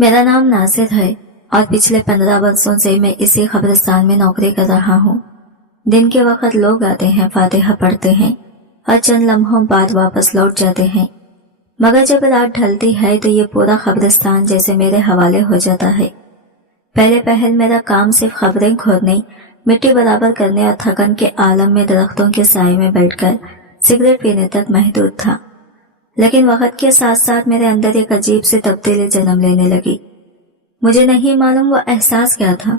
मेरा नाम नासिर है और पिछले 15 वर्षों से मैं इसी कब्रिस्तान में नौकरी कर रहा हूँ। दिन के वक्त लोग आते हैं, फातिहा पढ़ते हैं और चंद लम्हों बाद वापस लौट जाते हैं, मगर जब रात ढलती है तो ये पूरा कब्रिस्तान जैसे मेरे हवाले हो जाता है। पहले पहल मेरा काम सिर्फ खबरें खोदने, मिट्टी बराबर करने और थकन के आलम में दरख्तों के साए में बैठकर सिगरेट पीने तक महदूद था, लेकिन वक्त के साथ साथ मेरे अंदर एक अजीब सी तब्दीली जन्म लेने लगी। मुझे नहीं मालूम वो एहसास क्या था,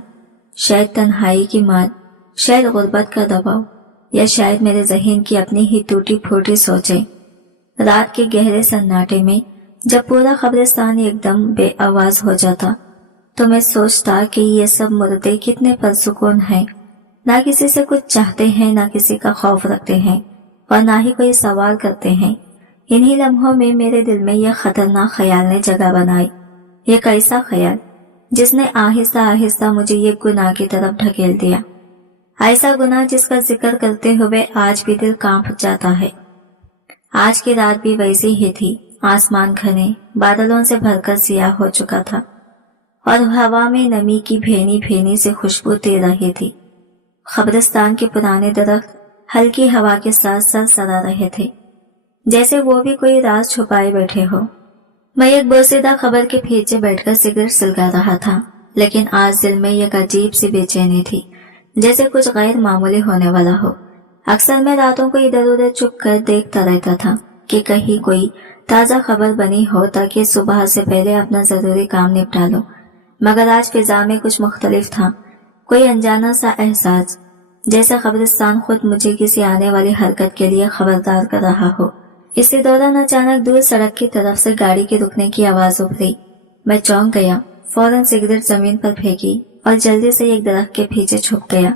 शायद तन्हाई की मार, शायद गुर्बत का दबाव, या शायद मेरे ज़हन की अपनी ही टूटी फूटी सोचें। रात के गहरे सन्नाटे में जब पूरा कब्रिस्तान एकदम बेआवाज हो जाता तो मैं सोचता कि ये सब मुर्दे कितने परसुकून हैं, ना किसी से कुछ चाहते हैं, ना किसी का खौफ रखते हैं और ना ही कोई सवाल करते हैं। इन्हीं लम्हों में मेरे दिल में यह खतरनाक ख्याल ने जगह बनाई, एक ऐसा ख्याल जिसने आहिस्ता आहिस्ता मुझे ये गुनाह की तरफ ढकेल दिया। ऐसा गुनाह जिसका जिक्र करते हुए आज भी दिल कांप जाता है। आज की रात भी वैसी ही थी। आसमान घने बादलों से भरकर सियाह हो चुका था और हवा में नमी की भेनी भेनी से खुशबू दे रही थी। कब्रिस्तान के पुराने दरख्त हल्की हवा के साथ सरसरा रहे थे, जैसे वो भी कोई राज छुपाए बैठे हो। मैं एक बोसीदा खबर के पीछे बैठकर सिगरेट सुलगा रहा था, लेकिन आज दिल में एक अजीब सी बेचैनी थी, जैसे कुछ गैर मामूली होने वाला हो। अक्सर मैं रातों को इधर उधर चुप कर देखता रहता था कि कहीं कोई ताज़ा खबर बनी हो ताकि सुबह से पहले अपना जरूरी काम निपटा लूं, मगर आज फिजा में कुछ मुख्तलिफ था। कोई अनजाना सा एहसास, जैसे कब्रिस्तान खुद मुझे किसी आने वाली हरकत के लिए खबरदार कर रहा हो। इसी दौरान अचानक दूर सड़क की तरफ से गाड़ी के रुकने की आवाज उभरी। मैं चौंक गया, फौरन सिगरेट जमीन पर फेंकी और जल्दी से एक दरख्त के पीछे छुप गया।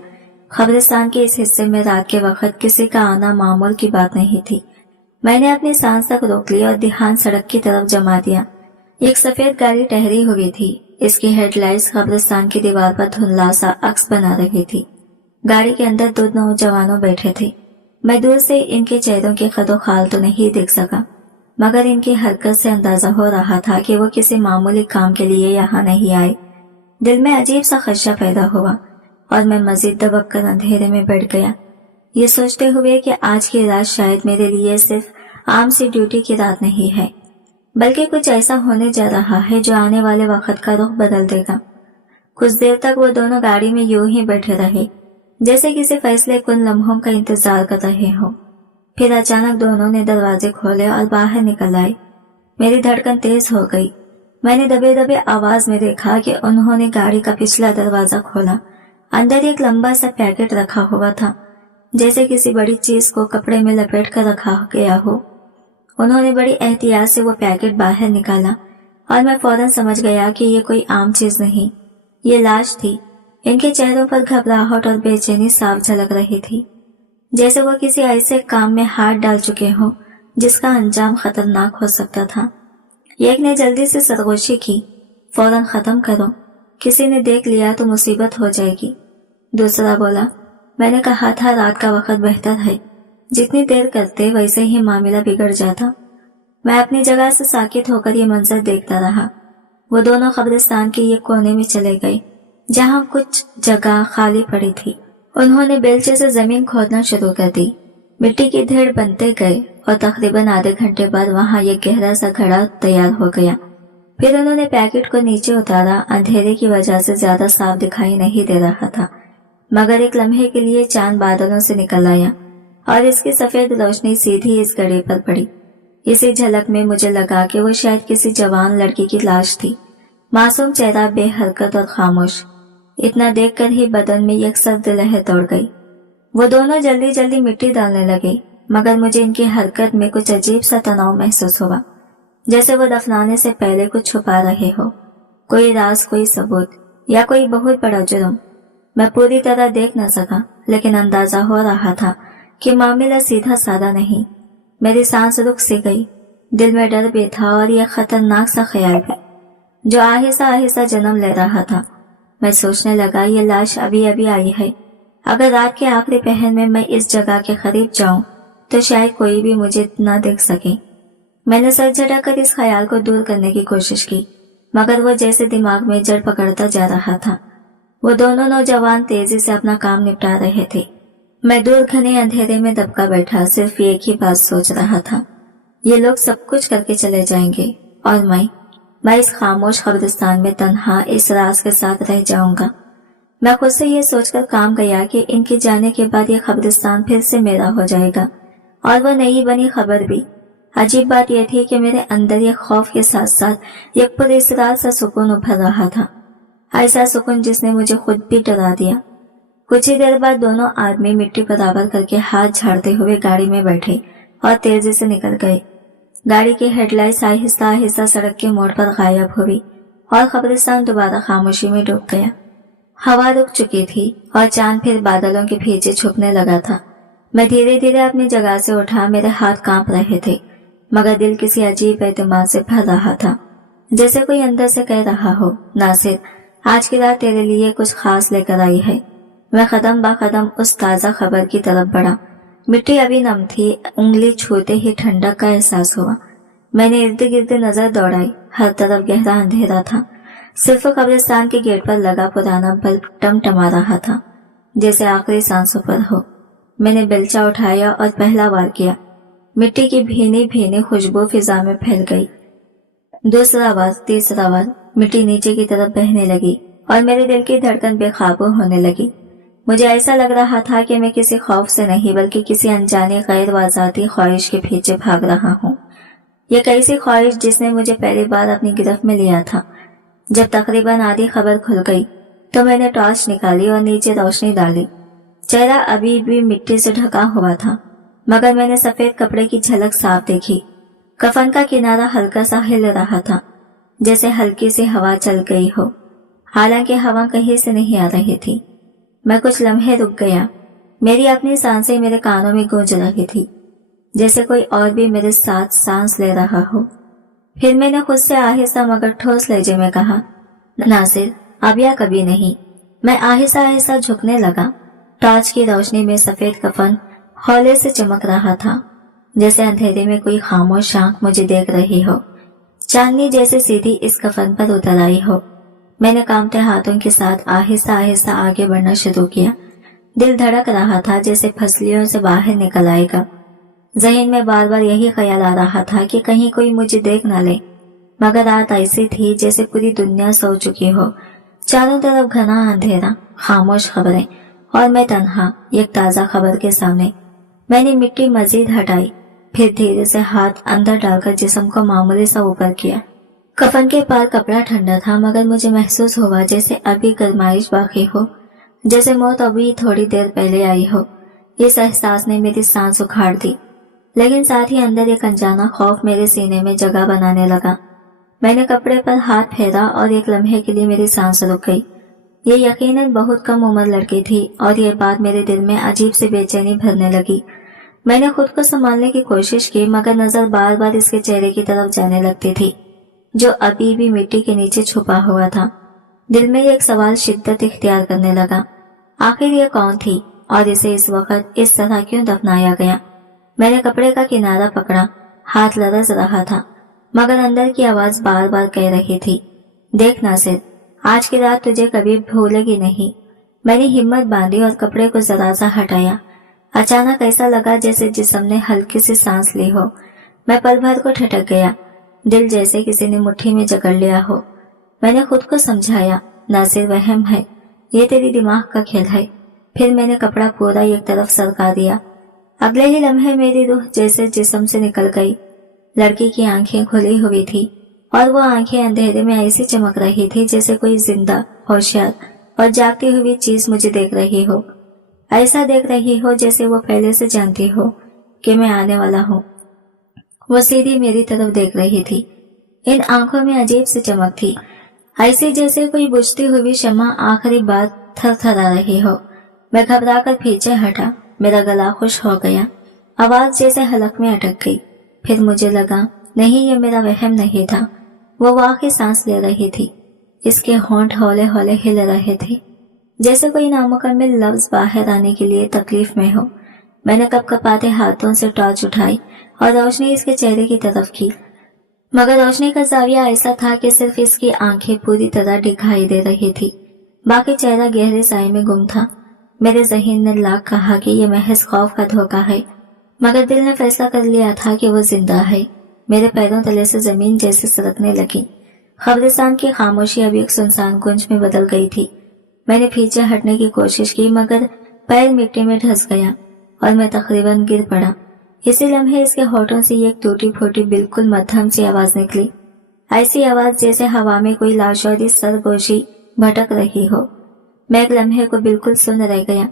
कब्रिस्तान के इस हिस्से में रात के वक्त किसी का आना मामूल की बात नहीं थी। मैंने अपनी सांस तक रोक ली और ध्यान सड़क की तरफ जमा दिया। एक सफेद गाड़ी ठहरी हुई थी। इसकी हेडलाइट्स कब्रिस्तान की दीवार पर धुंधला सा अक्स बना रही थी। गाड़ी के अंदर 2 नौजवानों बैठे थे। मैं दूर से इनके चेहरों के खदो खाल तो नहीं देख सका, मगर इनकी हरकत से अंदाजा हो रहा था कि वो किसी मामूली काम के लिए यहाँ नहीं आए। दिल में अजीब सा खदशा पैदा हुआ और मैं मजीद दबक कर अंधेरे में बैठ गया, ये सोचते हुए कि आज की रात शायद मेरे लिए सिर्फ आम सी ड्यूटी की रात नहीं है, बल्कि कुछ ऐसा होने जा रहा है जो आने वाले वक्त का रुख बदल देगा। कुछ देर तक वो दोनों गाड़ी में यूं ही बैठे रहे, जैसे किसी फैसले कुन लम्हों का इंतजार कर रहे हो। फिर अचानक दोनों ने दरवाजे खोले और बाहर निकल आए। मेरी धड़कन तेज हो गई। मैंने दबे दबे आवाज में देखा कि उन्होंने गाड़ी का पिछला दरवाजा खोला। अंदर एक लंबा सा पैकेट रखा हुआ था, जैसे किसी बड़ी चीज को कपड़े में लपेट कर रखा गया हो। उन्होंने बड़ी एहतियात से वो पैकेट बाहर निकाला और मैं फौरन समझ गया कि ये कोई आम चीज नहीं, ये लाश थी। इनके चेहरों पर घबराहट और बेचैनी साफ झलक रही थी, जैसे वो किसी ऐसे काम में हाथ डाल चुके हों जिसका अंजाम खतरनाक हो सकता था। एक ने जल्दी से सरगोशी की, फौरन खत्म करो, किसी ने देख लिया तो मुसीबत हो जाएगी। दूसरा बोला, मैंने कहा था रात का वक्त बेहतर है, जितनी देर करते वैसे ही मामला बिगड़ जाता। मैं अपनी जगह से साकित होकर ये मंजर देखता रहा। वो दोनों कब्रिस्तान के एक कोने में चले गए जहाँ कुछ जगह खाली पड़ी थी। उन्होंने बेलचे से जमीन खोदना शुरू कर दी। मिट्टी की ढेर बनते गए और तकरीबन आधे घंटे बाद वहाँ एक गहरा सा घड़ा तैयार हो गया। फिर उन्होंने पैकेट को नीचे उतारा। अंधेरे की वजह से ज्यादा साफ दिखाई नहीं दे रहा था, मगर एक लम्हे के लिए चांद बादलों से निकल आया और इसकी सफेद रोशनी सीधी इस घड़े पर पड़ी। इसी झलक में मुझे लगा कि वो शायद किसी जवान लड़की की लाश थी, मासूम चेहरा, बेहरकत और खामोश। इतना देखकर ही बदन में एक सर्द लहर दौड़ गई। वो दोनों जल्दी जल्दी मिट्टी डालने लगे, मगर मुझे इनकी हरकत में कुछ अजीब सा तनाव महसूस हुआ, जैसे वो दफनाने से पहले कुछ छुपा रहे हो, कोई राज, कोई सबूत या कोई बहुत बड़ा जुर्म। मैं पूरी तरह देख न सका, लेकिन अंदाजा हो रहा था कि मामला सीधा साधा नहीं। मेरी सांस रुक सी गई। दिल में डर भी था और यह खतरनाक सा ख्याल भी, जो आहिस्ता आहिस्ता जन्म ले रहा था। मैं सोचने लगा, ये लाश अभी अभी आई है। अगर रात के आखिरी पहर में मैं इस जगह के करीब जाऊं तो शायद कोई भी मुझे न देख सके। मैंने सर झटक कर इस ख्याल को दूर करने की कोशिश की, मगर वो जैसे दिमाग में जड़ पकड़ता जा रहा था। वो दोनों नौजवान तेजी से अपना काम निपटा रहे थे। मैं दूर घने अंधेरे में दबका बैठा सिर्फ एक ही बात सोच रहा था, ये लोग सब कुछ करके चले जाएंगे और मैं इस खामोश कब्रिस्तान में तन्हा इस राज के साथ रह जाऊंगा। मैं खुद से ये सोचकर काम गया कि इनके जाने के बाद ये कब्रिस्तान फिर से मेरा हो जाएगा और वो नई बनी खबर भी। अजीब बात यह थी कि मेरे अंदर ये खौफ के साथ साथ एक पुरस्रार सा सुकून उभर रहा था, ऐसा सुकून जिसने मुझे खुद भी डरा दिया। कुछ ही देर बाद दोनों आदमी मिट्टी बराबर करके हाथ झाड़ते हुए गाड़ी में बैठे और तेजी से निकल गए। गाड़ी की हेडलाइट्स आहिस्ता आहिस्ता सड़क के मोड़ पर गायब हुई और कब्रिस्तान दोबारा खामोशी में डूब गया। हवा रुक चुकी थी और चांद फिर बादलों के पीछे छुपने लगा था। मैं धीरे धीरे अपनी जगह से उठा, मेरे हाथ कांप रहे थे मगर दिल किसी अजीब एतमाद से भर रहा था, जैसे कोई अंदर से कह रहा हो, नासिर आज की रात तेरे लिए कुछ खास लेकर आई है। मैं कदम बा कदम उस ताजा खबर की तरफ बढ़ा। मिट्टी अभी नम थी, उंगली छूते ही ठंडक का एहसास हुआ। मैंने इर्द गिर्द नजर दौड़ाई, हर तरफ गहरा अंधेरा था। सिर्फ कब्रिस्तान के गेट पर लगा पुराना बल्ब टमटमा रहा था, जैसे आखिरी सांसों पर हो। मैंने बेलचा उठाया और पहला वार किया। मिट्टी की भीनी भीनी खुशबू फिजा में फैल गई। दूसरा वार, तीसरा वार, मिट्टी नीचे की तरफ बहने लगी और मेरे दिल की धड़कन बेकाबू होने लगी। मुझे ऐसा लग रहा था कि मैं किसी खौफ से नहीं बल्कि किसी अनजाने गैर वाजाती ख्वाहिश के पीछे भाग रहा हूँ। यह कैसी ख्वाहिश जिसने मुझे पहली बार अपनी गिरफ्त में लिया था। जब तकरीबन आधी खबर खुल गई तो मैंने टॉर्च निकाली और नीचे रोशनी डाली। चेहरा अभी भी मिट्टी से ढका हुआ था मगर मैंने सफेद कपड़े की झलक साफ देखी। कफन का किनारा हल्का सा हिल रहा था, जैसे हल्की सी हवा चल गई हो, हालांकि हवा कहीं से नहीं आ रही थी। मैं कुछ लम्हे रुक गया। मेरी अपनी सांसें मेरे कानों में गूंज रही थी, जैसे कोई और भी मेरे साथ सांस ले रहा हो। फिर मैंने खुद से आहिस्ता मगर ठोस लहजे में कहा, नासिर अब या कभी नहीं। मैं आहिस्ता आहिस्ता झुकने लगा। टॉर्च की रोशनी में सफेद कफन हौले से चमक रहा था, जैसे अंधेरे में कोई खामोश आंख मुझे देख रही हो। चांदनी जैसे सीधी इस कफन पर उतर आई हो। मैंने कांपते हाथों के साथ आहिस्ता आहिस्ता आगे बढ़ना शुरू किया। दिल धड़क रहा था जैसे फसलियों से बाहर निकल आएगा। ज़हन में बार बार यही ख्याल आ रहा था कि कहीं कोई मुझे देख न ले, मगर रात ऐसी थी जैसे पूरी दुनिया सो चुकी हो। चारों तरफ घना अंधेरा, खामोश खबरें और मैं तन्हा एक ताजा खबर के सामने। मैंने मिट्टी मजीद हटाई, फिर धीरे से हाथ अंदर डालकर जिस्म को मामूली सा ऊपर किया। कफन के पार कपड़ा ठंडा था मगर मुझे महसूस हुआ जैसे अभी गर्माइश बाकी हो, जैसे मौत अभी थोड़ी देर पहले आई हो। इस एहसास ने मेरी सांस उखाड़ दी, लेकिन साथ ही अंदर एक अनजाना खौफ मेरे सीने में जगह बनाने लगा। मैंने कपड़े पर हाथ फेरा और एक लम्हे के लिए मेरी सांस रुक गई। ये यकीनन बहुत कम उम्र लड़की थी और ये बात मेरे दिल में अजीब सी बेचैनी भरने लगी। मैंने खुद को संभालने की कोशिश की मगर नजर बार बार इसके चेहरे की तरफ जाने लगती थी, जो अभी भी मिट्टी के नीचे छुपा हुआ था। दिल में एक सवाल शिद्दत इख्तियार करने लगा, आखिर ये कौन थी और इसे इस वक्त इस तरह क्यों दफनाया गया। मैंने कपड़े का किनारा पकड़ा, हाथ लरज रहा था मगर अंदर की आवाज बार बार कह रही थी, देख नासिर आज की रात तुझे कभी भूलेगी नहीं। मैंने हिम्मत बांधी और कपड़े को जरा सा हटाया। अचानक ऐसा लगा जैसे जिस्म ने हल्की सी सांस ली हो। मैं पल भर को ठिठक गया, दिल जैसे किसी ने मुट्ठी में जकड़ लिया हो। मैंने खुद को समझाया, नासिर वहम है, ये तेरी दिमाग का खेल है। फिर मैंने कपड़ा पूरा एक तरफ सरका दिया। अगले ही लम्हे मेरी रूह जैसे जिस्म से निकल गई। लड़की की आंखें खुली हुई थी और वो आंखें अंधेरे में ऐसी चमक रही थी जैसे कोई जिंदा, होशियार और जागती हुई चीज मुझे देख रही हो। ऐसा देख रही हो जैसे वो पहले से जानती हो कि मैं आने वाला हूँ। वो सीधी मेरी तरफ देख रही थी। इन आंखों में अजीब सी चमक थी, ऐसी जैसे कोई बुझती हुई शम्मा आखिरी बार थरथरा रही हो। मैं घबराकर पीछे हटा, मेरा गला खुश हो गया, आवाज जैसे हलक में अटक गई। फिर मुझे लगा नहीं, ये मेरा वहम नहीं था। वो वाकई सांस ले रही थी, इसके होंठ हौले हौले हिल रहे थे जैसे कोई नामुकम्मल लफ्ज बाहर आने के लिए तकलीफ में हो। मैंने कपकपाते हाथों से टॉर्च उठाई और रोशनी इसके चेहरे की तरफ की। मगर रोशनी का जाविया ऐसा था कि सिर्फ इसकी आंखें पूरी तरह दिखाई दे रही थी, बाकी चेहरा गहरे साए में गुम था। मेरे ज़हन ने लाख कहा कि यह महज खौफ का धोखा है, मगर दिल ने फैसला कर लिया था कि वो जिंदा है। मेरे पैरों तले से जमीन जैसे सरकने लगी। कब्रिस्तान की खामोशी अभी एक सुनसान कुंज में बदल गई थी। मैंने पीछे हटने की कोशिश की, मगर पैर मिट्टी में धंस गया और मैं तकरीबन गिर पड़ा। इसी लम्हे इसके होठों से एक टूटी फूटी बिल्कुल मध्यम सी आवाज निकली, ऐसी आवाज जैसे हवा में कोई लाशौरी सरगोशी भटक रही हो। मैं एक लम्हे को बिल्कुल सुन रह गया।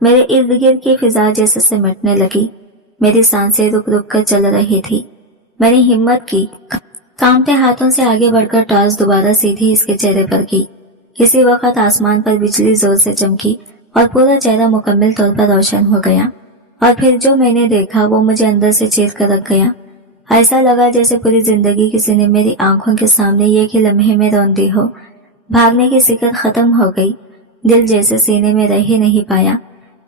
मेरे इर्द गिर्द की फिजा जैसे सिमटने लगी। मेरी सांसें रुक रुक कर चल रही थी। मैंने हिम्मत की, कांपते हाथों से आगे बढ़कर टॉर्च दोबारा सीधी इसके चेहरे पर की। इसी वक्त आसमान पर बिजली जोर से चमकी और पूरा चेहरा मुकम्मल तौर पर रोशन हो गया। और फिर जो मैंने देखा वो मुझे अंदर से चीर कर रख गया। ऐसा लगा जैसे पूरी जिंदगी किसी ने मेरी आंखों के सामने एक ही लम्हे में रौंद दी हो। भागने की फिक्र खत्म हो गई। दिल जैसे सीने में रह ही नहीं पाया।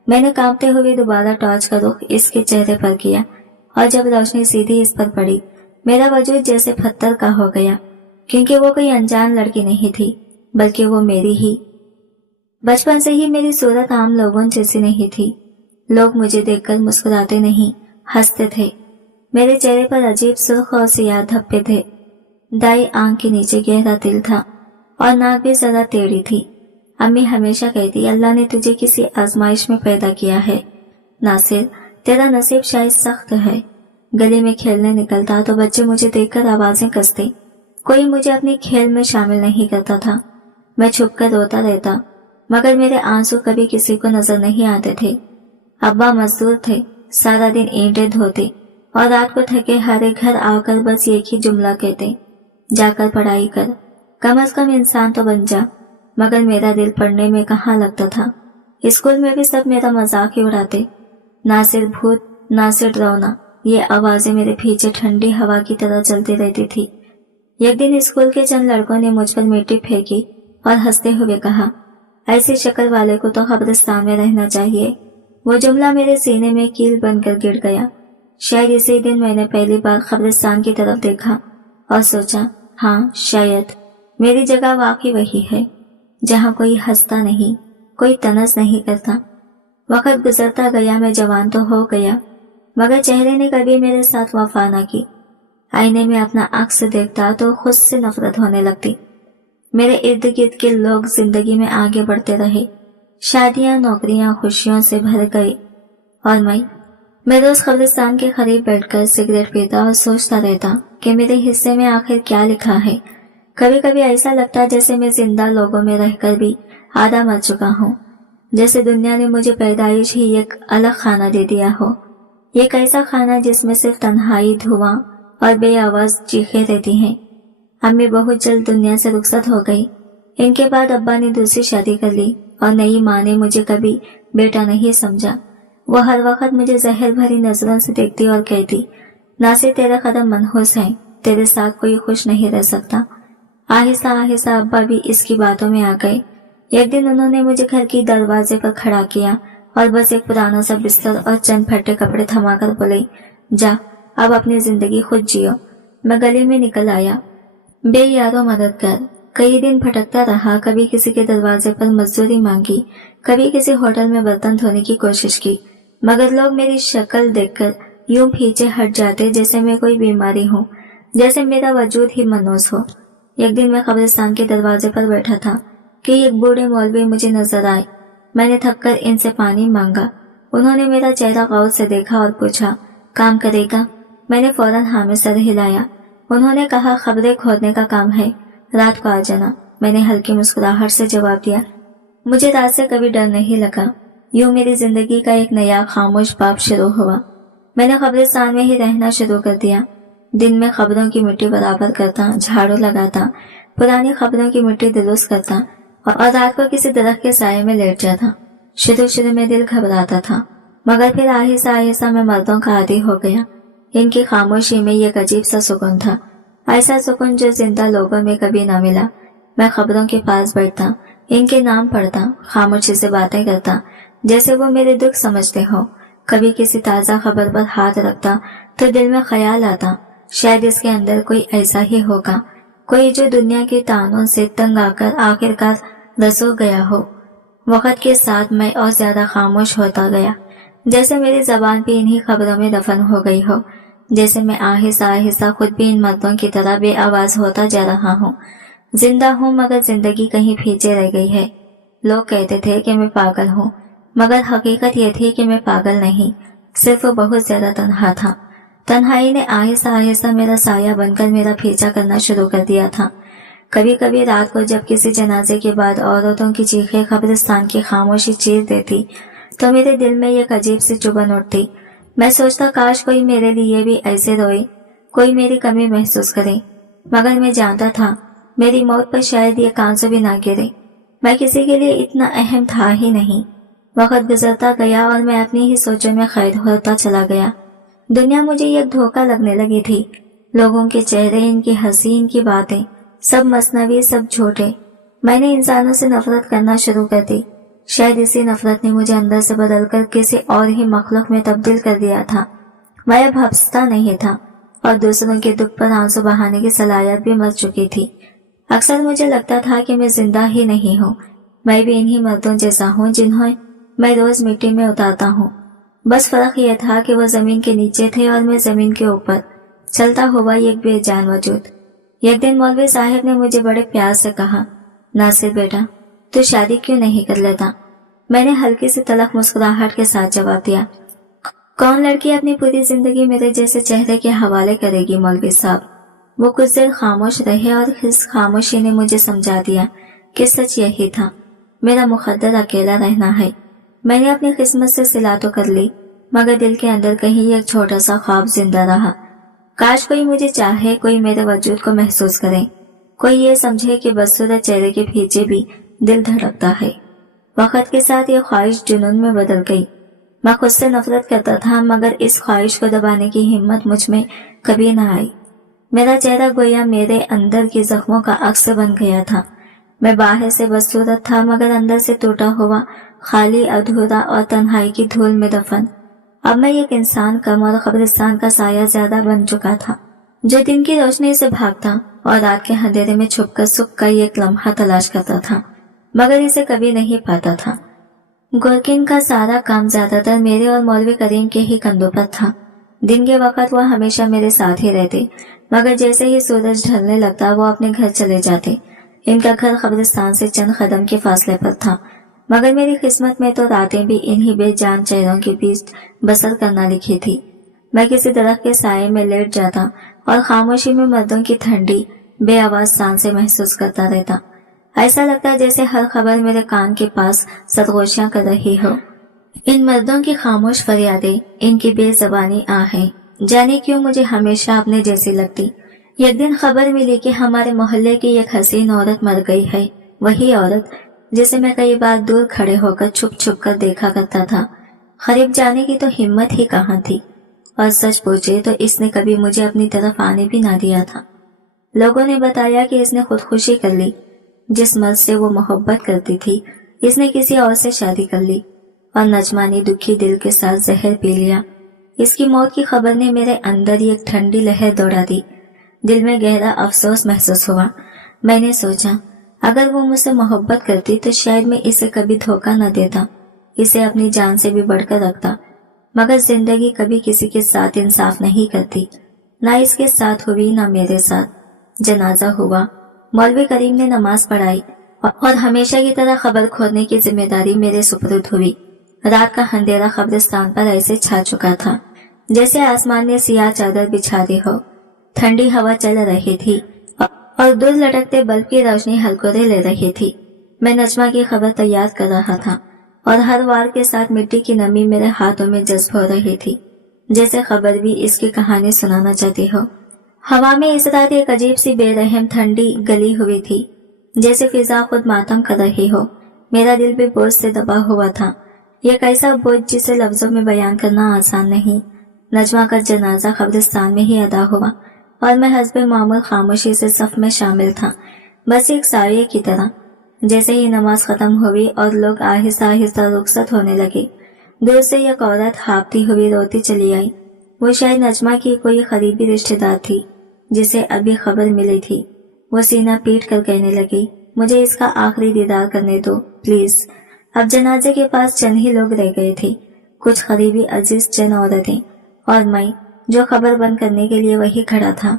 मैंने कांपते हुए दोबारा टॉर्च का रुख इसके चेहरे पर किया और जब रोशनी सीधी इस पर पड़ी, मेरा वजूद जैसे पत्थर का हो गया, क्योंकि वो कोई अनजान लड़की नहीं थी, बल्कि वो मेरी ही। बचपन से ही मेरी सूरत आम लोगों जैसी नहीं थी। लोग मुझे देखकर मुस्कुराते नहीं, हंसते थे। मेरे चेहरे पर अजीब सुर्ख और सियाह धब्बे थे। दाई आंख के नीचे गहरा तिल था और नाक भी जरा टेढ़ी थी। अम्मी हमेशा कहती, अल्लाह ने तुझे किसी आजमाइश में पैदा किया है नासिर, तेरा नसीब शायद सख्त है। गली में खेलने निकलता तो बच्चे मुझे देखकर आवाजें कसते। कोई मुझे अपने खेल में शामिल नहीं करता था। मैं छुपकर रोता रहता, मगर मेरे आंसू कभी किसी को नजर नहीं आते थे। अब्बा मजदूर थे, सारा दिन ईंटें धोते और रात को थके हारे घर आकर बस एक ही जुमला कहते, जाकर पढ़ाई कर, कम से कम इंसान तो बन जा। मगर मेरा दिल पढ़ने में कहाँ लगता था। स्कूल में भी सब मेरा मजाक ही उड़ाते। नासिर भूत, नासिर डरावना, ये आवाजें मेरे पीछे ठंडी हवा की तरह चलती रहती थी। एक दिन स्कूल के चंद लड़कों ने मुझ पर मिट्टी फेंकी और हंसते हुए कहा, ऐसी शक्ल वाले को तो कब्रिस्तान में रहना चाहिए। वो जुमला मेरे सीने में कील बनकर गिर गया। शायद इसी दिन मैंने पहली बार कब्रिस्तान की तरफ देखा और सोचा, हाँ शायद मेरी जगह वाकई वही है, जहाँ कोई हंसता नहीं, कोई तनस नहीं करता। वक्त गुजरता गया, मैं जवान तो हो गया, मगर चेहरे ने कभी मेरे साथ वफा न की। आईने में अपना अक्स देखता तो खुद से नफरत होने लगती। मेरे इर्द गिर्द के लोग जिंदगी में आगे बढ़ते रहे। शादियां, नौकरियां खुशियों से भर गई और मैं रोज कब्रिस्तान के करीब बैठकर सिगरेट पीता और सोचता रहता कि मेरे हिस्से में आखिर क्या लिखा है। कभी कभी ऐसा लगता जैसे मैं जिंदा लोगों में रहकर भी आधा मर चुका हूँ, जैसे दुनिया ने मुझे पैदाइश ही एक अलग खाना दे दिया हो। एक ऐसा खाना जिसमें सिर्फ तन्हाई, धुआं और बेआवाज चीखें रहती हैं। अम्मी बहुत जल्द दुनिया से रुखसत हो गई। इनके बाद अब्बा ने दूसरी शादी कर ली और नई माँ ने मुझे कभी बेटा नहीं समझा। वो हर वक्त मुझे जहर भरी नजरों से देखती और कहती, नासिर तेरा कदम मनहूस है, तेरे साथ कोई खुश नहीं रह सकता। आहिस्ता आहिस्ता अब्बा भी इसकी बातों में आ गए। एक दिन उन्होंने मुझे घर की दरवाजे पर खड़ा किया और बस एक पुराना सा बिस्तर और चंद फटे कपड़े थमाकर बोले, जा अब अपनी जिंदगी खुद जियो। मैं गली में निकल आया। बेयारो मदद कर। कई दिन भटकता रहा, कभी किसी के दरवाजे पर मजदूरी मांगी, कभी किसी होटल में बर्तन धोने की कोशिश की, मगर लोग मेरी शक्ल देखकर यूं पीछे हट जाते जैसे मैं कोई बीमारी हूँ, जैसे मेरा वजूद ही मनोस हो। एक दिन मैं कब्रिस्तान के दरवाजे पर बैठा था कि एक बूढ़े मौलवी मुझे नजर आए। मैंने थककर इनसे पानी मांगा। उन्होंने मेरा चेहरा गौर से देखा और पूछा, काम करेगा? मैंने फौरन हाँ में सर हिलाया। उन्होंने कहा, खबरें खोदने का काम है, रात को आ जाना। मैंने हल्की मुस्कुराहट से जवाब दिया। मुझे रात से कभी डर नहीं लगा। यूं मेरी जिंदगी का एक नया खामोश बाब शुरू हुआ। मैंने कब्रिस्तान में ही रहना शुरू कर दिया। दिन में खबरों की मिट्टी बराबर करता, झाड़ू लगाता, पुरानी खबरों की मिट्टी दुरुस्त करता और रात को किसी दरख्त के साये में लेट जाता। शुरू में दिल घबराता था, मगर फिर आहिस्ता आहिस्ता मैं मर्दों का आदी हो गया। इनकी खामोशी में एक अजीब सा सुकून था, ऐसा सुकून जो जिंदा लोगों में कभी न मिला। मैं खबरों के पास बैठता, इनके नाम पढ़ता, खामोशी से बातें करता, जैसे वो मेरे दुख समझते हो। कभी किसी ताजा खबर पर हाथ रखता तो दिल में ख्याल आता, शायद इसके अंदर कोई ऐसा ही होगा, कोई जो दुनिया के तानों से तंग आकर आखिरकार रसो गया हो। वक्त के साथ मैं और ज्यादा खामोश होता गया, जैसे मेरी जबान भी इन्हीं खबरों में दफन हो गई हो, जैसे मैं आहिस्ता आहिस्ता खुद भी इन मर्दों की तरह बे आवाज होता जा रहा हूँ। जिंदा हूँ मगर जिंदगी कहीं पीछे रह गई है। लोग कहते थे कि मैं पागल हूँ, मगर हकीकत ये थी कि मैं पागल नहीं, सिर्फ बहुत ज्यादा तन्हा था। तन्हाई ने आहिस्ता आहिस्ता मेरा साया बनकर मेरा पीछा करना शुरू कर दिया था। कभी कभी रात को जब किसी जनाजे के बाद औरतों की चीखें कब्रिस्तान की खामोशी चीर देती, तो मेरे दिल में एक अजीब सी चुभन उठती। मैं सोचता काश कोई मेरे लिए भी ऐसे रोए, कोई मेरी कमी महसूस करे। मगर मैं जानता था मेरी मौत पर शायद ये आंसू भी ना गिरे। मैं किसी के लिए इतना अहम था ही नहीं। वक्त गुजरता गया और मैं अपनी ही सोचों में कैद होता चला गया। दुनिया मुझे एक धोखा लगने लगी थी। लोगों के चेहरे, इनकी हंसी, इनकी बातें, सब मसनवी, सब झूठे। मैंने इंसानों से नफरत करना शुरू कर दी। शायद इसी नफरत ने मुझे अंदर से बदलकर किसी और ही मखलूक में तब्दील कर दिया था। मैं अब हंसता नहीं था और दूसरों के दुख पर आंसू बहाने की सलाहियत भी मर चुकी थी। अक्सर मुझे लगता था कि मैं जिंदा ही नहीं हूँ, मैं भी इन्हीं मर्दों जैसा हूँ जिन्हें मैं रोज मिट्टी में उतारता हूँ। बस फर्क यह था कि वो जमीन के नीचे थे और मैं जमीन के ऊपर चलता हुआ एक बेजान वजूद। एक दिन मौलवी साहब ने मुझे बड़े प्यार से कहा, नासिर बेटा, तू शादी क्यों नहीं कर लेता? मैंने हल्की सी तलख मुस्कुराहट के साथ जवाब दिया, कौन लड़की अपनी पूरी जिंदगी मेरे जैसे चेहरे के हवाले करेगी मौलवी साहब। वो कुछ देर खामोश रहे और इस खामोशी ने मुझे समझा दिया कि सच यही था, मेरा मुकद्दर अकेला रहना है। मैंने अपनी किस्मत से सिला तो कर ली, मगर दिल के अंदर कहीं एक छोटा सा ख्वाब जिंदा रहा। काश कोई मुझे चाहे, कोई मेरे वजूद को महसूस करे, कोई ये समझे कि बदसूरत चेहरे के पीछे भी दिल धड़कता है। वक्त के साथ ये ख्वाहिश जुनून में बदल गई। मैं खुद से नफरत करता था, मगर इस ख्वाहिश को दबाने की हिम्मत मुझ में कभी न आई। मेरा चेहरा गोया मेरे अंदर के जख्मों का अक्स बन गया था। मैं बाहर से बदसूरत था, मगर अंदर से टूटा हुआ, खाली, अधूरा और तन्हाई की धूल में दफन। अब मैं एक इंसान कम और कब्रिस्तान का साया ज्यादा बन चुका था, जो दिन की रोशनी से भागता और रात के अंधेरे में छुपकर सुख का एक लम्हा तलाश करता था, मगर इसे कभी नहीं पाता था। गोरकिन का सारा काम ज्यादातर मेरे और मौलवी करीम के ही कंधों पर था। दिन के वक्त वह हमेशा मेरे साथ ही रहते, मगर जैसे ही सूरज ढलने लगता वो अपने घर चले जाते। इनका घर कब्रिस्तान से चंद कदम के फासले पर था, मगर मेरी किस्मत में तो रातें भी इन्हीं बेजान चेहरों के बीच बसर करना लिखी थी। मैं किसी दरख्त के साये में लेट जाता और खामोशी में मर्दों की ठंडी बे आवाज सांसें महसूस करता रहता। ऐसा लगता जैसे हर खबर मेरे कान के पास सरगोशियां कर रही हो। इन मर्दों की खामोश फरियादें, इनकी बेजबानी आहें, जाने क्यों मुझे हमेशा अपने जैसी लगती। एक दिन खबर मिली कि हमारे मोहल्ले की एक हसीन औरत मर गई है। वही औरत जिसे मैं कई बार दूर खड़े होकर छुप छुप कर देखा करता था। करीब जाने की तो हिम्मत ही कहाँ थी, और सच पूछे तो इसने कभी मुझे अपनी तरफ आने भी ना दिया था। लोगों ने बताया कि इसने खुदकुशी कर ली। जिस मर्द से वो मोहब्बत करती थी, इसने किसी और से शादी कर ली और नजमा ने दुखी दिल के साथ जहर पी लिया। इसकी मौत की खबर ने मेरे अंदर एक ठंडी लहर दौड़ा दी। दिल में गहरा अफसोस महसूस हुआ। मैंने सोचा, अगर वो मुझसे मोहब्बत करती तो शायद मैं इसे कभी धोखा न देता, इसे अपनी जान से भी बढ़कर रखता। मगर जिंदगी कभी किसी के साथ इंसाफ नहीं करती, ना इसके साथ हुई ना मेरे साथ। जनाजा हुआ, मौलवी करीम ने नमाज पढ़ाई और हमेशा की तरह खबर खोदने की जिम्मेदारी मेरे सुपुर्द हुई। रात का अंधेरा कब्रिस्तान पर ऐसे छा चुका था जैसे आसमान ने सियाह चादर बिछा दी हो। ठंडी हवा चल रही थी और दूर लटकते बल्ब की रोशनी हलकोरे ले रही थी। मैं नजमा की खबर तैयार कर रहा था और हर वार के साथ मिट्टी की नमी मेरे हाथों में जज्ब हो रही थी, जैसे खबर भी इसकी कहानी सुनाना चाहती हो। हवा में इस रात एक अजीब सी बेरहम ठंडी गली हुई थी, जैसे फिजा खुद मातम कर रही हो। मेरा दिल भी बोझ से दबा हुआ था, एक ऐसा बोझ जिसे लफ्जों में बयान करना आसान नहीं। नजमा का जनाजा कब्रिस्तान में ही अदा हुआ और मैं हस्बे मामूल खामोशी से सफ में शामिल था, बस एक साये की तरह। जैसे ही नमाज खत्म हुई और लोग आहिस्ता आहिस्ता रुखसत होने लगे, दूर से एक औरत हाँफती हुई रोती चली आई। वो शायद नजमा की कोई करीबी रिश्तेदार थी। जिसे अभी खबर मिली थी। वो सीना पीट कर कहने लगी, मुझे इसका आखिरी दीदार करने दो प्लीज। अब जनाजे के पास चंद ही लोग रह गए थे, कुछ करीबी अजीज, चंद औरतें और मैं, जो खबर बंद करने के लिए वही खड़ा था।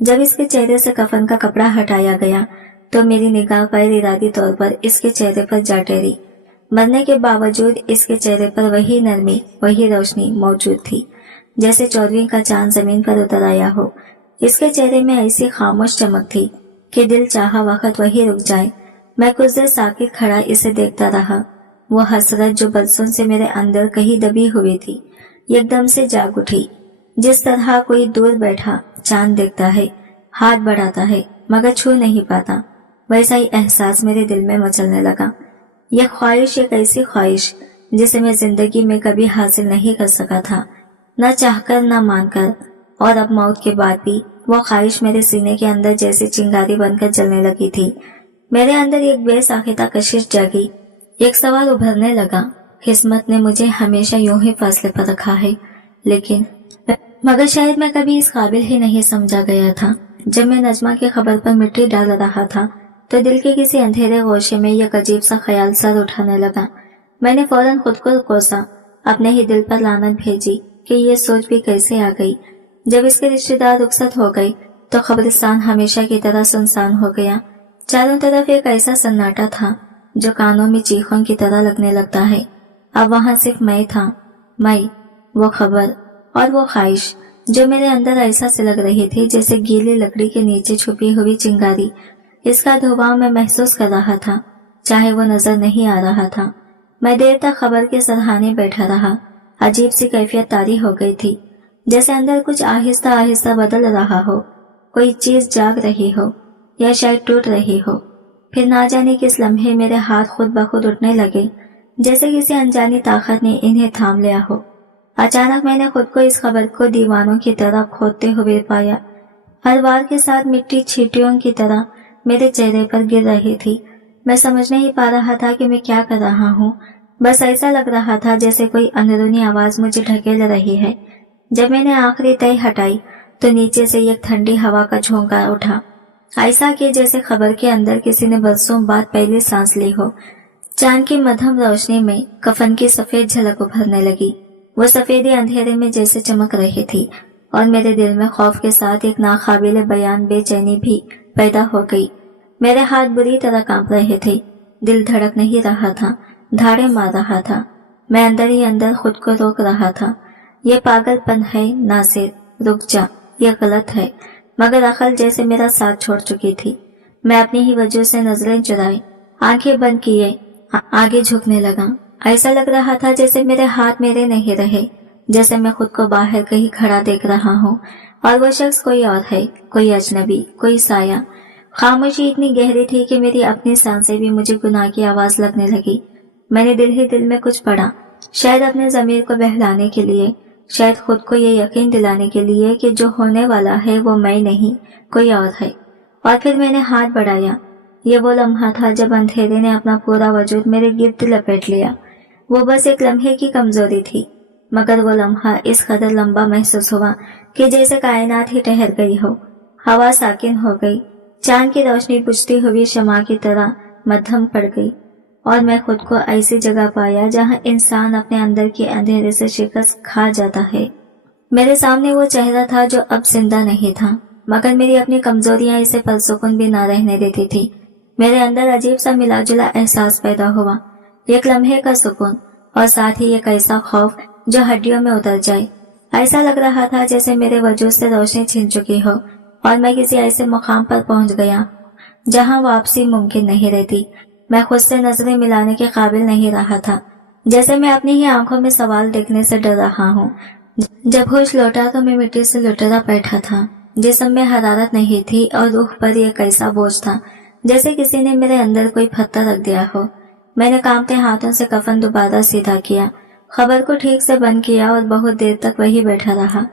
जब इसके चेहरे से कफन का कपड़ा हटाया गया तो मेरी निगाह गैर इरादी तौर पर इसके चेहरे पर जा ठहरी। मरने के बावजूद इसके चेहरे पर वही नरमी, वही रोशनी मौजूद थी, जैसे 14वीं का चांद जमीन पर उतर आया हो। इसके चेहरे में ऐसी खामोश चमक थी कि दिल चाहा वक्त वही रुक जाए। मैं कुछ देर साकित खड़ा इसे देखता रहा। वो हसरत जो बरसों से मेरे अंदर कहीं दबी हुई थी, एकदम से जाग उठी। जिस तरह कोई दूर बैठा चांद देखता है, हाथ बढ़ाता है मगर छू नहीं पाता, वैसा ही एहसास मेरे दिल में मचलने लगा। यह ख्वाहिश एक ऐसी ख्वाहिश जिसे मैं जिंदगी में कभी हासिल नहीं कर सका था, न चाहकर न मानकर, और अब मौत के बाद भी वो ख्वाहिश मेरे सीने के अंदर जैसे चिंगारी बनकर जलने लगी थी। मेरे अंदर एक बेसाख्ता कशिश जागी, एक सवाल उभरने लगा, किस्मत ने मुझे हमेशा यूं ही फासले पर रखा है, लेकिन मगर शायद मैं कभी इस काबिल ही नहीं समझा गया था। जब मैं नजमा की खबर पर मिट्टी डाल रहा था तो दिल के किसी अंधेरे गोशे में एक अजीब सा ख्याल सर उठाने लगा। मैंने फौरन खुद को कोसा, अपने ही दिल पर लानत भेजी कि ये सोच भी कैसे आ गई। जब इसके रिश्तेदार रुखसत हो गए तो कब्रिस्तान हमेशा की तरह सुनसान हो गया। चारों तरफ एक ऐसा सन्नाटा था जो कानों में चीखों की तरह लगने लगता है। अब वहां सिर्फ मैं था, मैं, वो खबर और वो ख्वाहिश जो मेरे अंदर ऐसा से लग रही थी जैसे गीली लकड़ी के नीचे छुपी हुई चिंगारी। इसका धुआं मैं महसूस कर रहा था, चाहे वो नजर नहीं आ रहा था। मैं देर तक खबर के सरहाने बैठा रहा। अजीब सी कैफियत तारी हो गई थी, जैसे अंदर कुछ आहिस्ता आहिस्ता बदल रहा हो, कोई चीज जाग रही हो या शायद टूट रही हो। फिर ना जाने किस लम्हे मेरे हाथ खुद ब खुद उठने लगे, जैसे किसी अनजानी ताकत ने इन्हें थाम लिया हो। अचानक मैंने खुद को इस खबर को दीवानों की तरह खोदते हुए पाया। हर बार के साथ मिट्टी छींटियों की तरह मेरे चेहरे पर गिर रही थी। मैं समझ नहीं पा रहा था कि मैं क्या कर रहा हूँ। बस ऐसा लग रहा था जैसे कोई अंदरूनी आवाज मुझे ढकेल रही है। जब मैंने आखिरी तय हटाई तो नीचे से एक ठंडी हवा का झोंका उठा, ऐसा कि जैसे खबर के अंदर किसी ने बरसों बाद पहली सांस ली हो। चांद की मध्यम रोशनी में कफन की सफेद झलक उभरने लगी। वो सफेदी अंधेरे में जैसे चमक रही थी और मेरे दिल में खौफ के साथ एक नाकाबिले बयान बेचैनी भी पैदा हो गई। मेरे हाथ बुरी तरह कांप रहे थे, दिल धड़क नहीं रहा था, धाड़े मार रहा था। मैं अंदर ही अंदर खुद को रोक रहा था। ये पागलपन है नासिर, रुक जा, ये गलत है। मगर अकल जैसे मेरा साथ छोड़ चुकी थी। मैं अपनी ही वजह से नजरें चुराई, आंखें बंद किए, आगे झुकने लगा। ऐसा लग रहा था जैसे मेरे हाथ मेरे नहीं रहे, जैसे मैं खुद को बाहर कहीं खड़ा देख रहा हूँ और वो शख्स कोई और है, कोई अजनबी, कोई साया। खामोशी इतनी गहरी थी कि मेरी अपनी सांसें भी मुझे गुनाह की आवाज लगने लगी। मैंने दिल ही दिल में कुछ पढ़ा, शायद अपने ज़मीर को बहलाने के लिए, शायद खुद को ये यकीन दिलाने के लिए कि जो होने वाला है वो मैं नहीं, कोई और है। और फिर मैंने हाथ बढ़ाया। ये वो लम्हा था जब अंधेरे ने अपना पूरा वजूद मेरे गिर्द लपेट लिया। वो बस एक लम्हे की कमजोरी थी, मगर वो लम्हा इस कदर लंबा महसूस हुआ कि जैसे कायनात ही ठहर गई हो। हवा साकिन हो गई, चांद की रोशनी बुझती हुई शमा की तरह मध्यम पड़ गई और मैं खुद को ऐसी जगह पाया जहां इंसान अपने अंदर के अंधेरे से शिकस्त खा जाता है। मेरे सामने वो चेहरा था जो अब जिंदा नहीं था, मगर मेरी अपनी कमजोरियां इसे परसुकून भी न रहने देती थी। मेरे अंदर अजीब सा मिला जुला एहसास पैदा हुआ, एक लम्हे का सुकून और साथ ही एक ऐसा खौफ जो हड्डियों में उतर जाए। ऐसा लग रहा था जैसे मेरे वजूद से रोशनी छिन चुकी हो और मैं किसी ऐसे मुकाम पर पहुंच गया जहां वापसी मुमकिन नहीं रहती। मैं खुद से नजरें मिलाने के काबिल नहीं रहा था, जैसे मैं अपनी ही आंखों में सवाल देखने से डर रहा हूँ। जब होश लौटा तो मैं मिट्टी से लुटेरा बैठा था। जिस्म में हरारत नहीं थी और रूह पर एक ऐसा बोझ था जैसे किसी ने मेरे अंदर कोई पत्थर रख दिया हो। मैंने कांपते हाथों से कफन दोबारा सीधा किया, खबर को ठीक से बंद किया और बहुत देर तक वही बैठा रहा।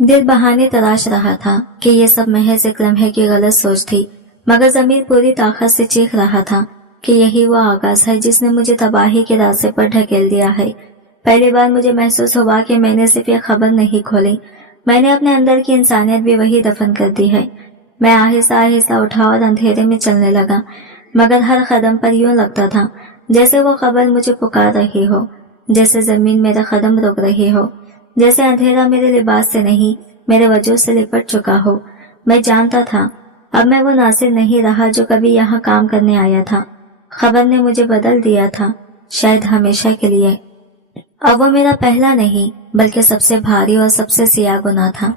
दिल बहाने तलाश रहा था कि ये सब महज एक लम्हे की गलत सोच थी, मगर ज़मीर पूरी ताकत से चीख रहा था कि यही वो आगाज है जिसने मुझे तबाही के रास्ते पर ढकेल दिया है। पहली बार मुझे महसूस हुआ कि मैंने सिर्फ ये खबर नहीं खोली, मैंने अपने अंदर की इंसानियत भी वही दफन कर दी है। मैं आहिस्ता आहिस्ता उठा और अंधेरे में चलने लगा, मगर हर कदम पर यूं लगता था जैसे वो खबर मुझे पुकार रही हो, जैसे जमीन मेरा कदम रोक रही हो, जैसे अंधेरा मेरे लिबास से नहीं मेरे वजूद से लिपट चुका हो। मैं जानता था अब मैं वो नासिर नहीं रहा जो कभी यहाँ काम करने आया था। खबर ने मुझे बदल दिया था, शायद हमेशा के लिए। अब वो मेरा पहला नहीं बल्कि सबसे भारी और सबसे सियाह गुनाह था।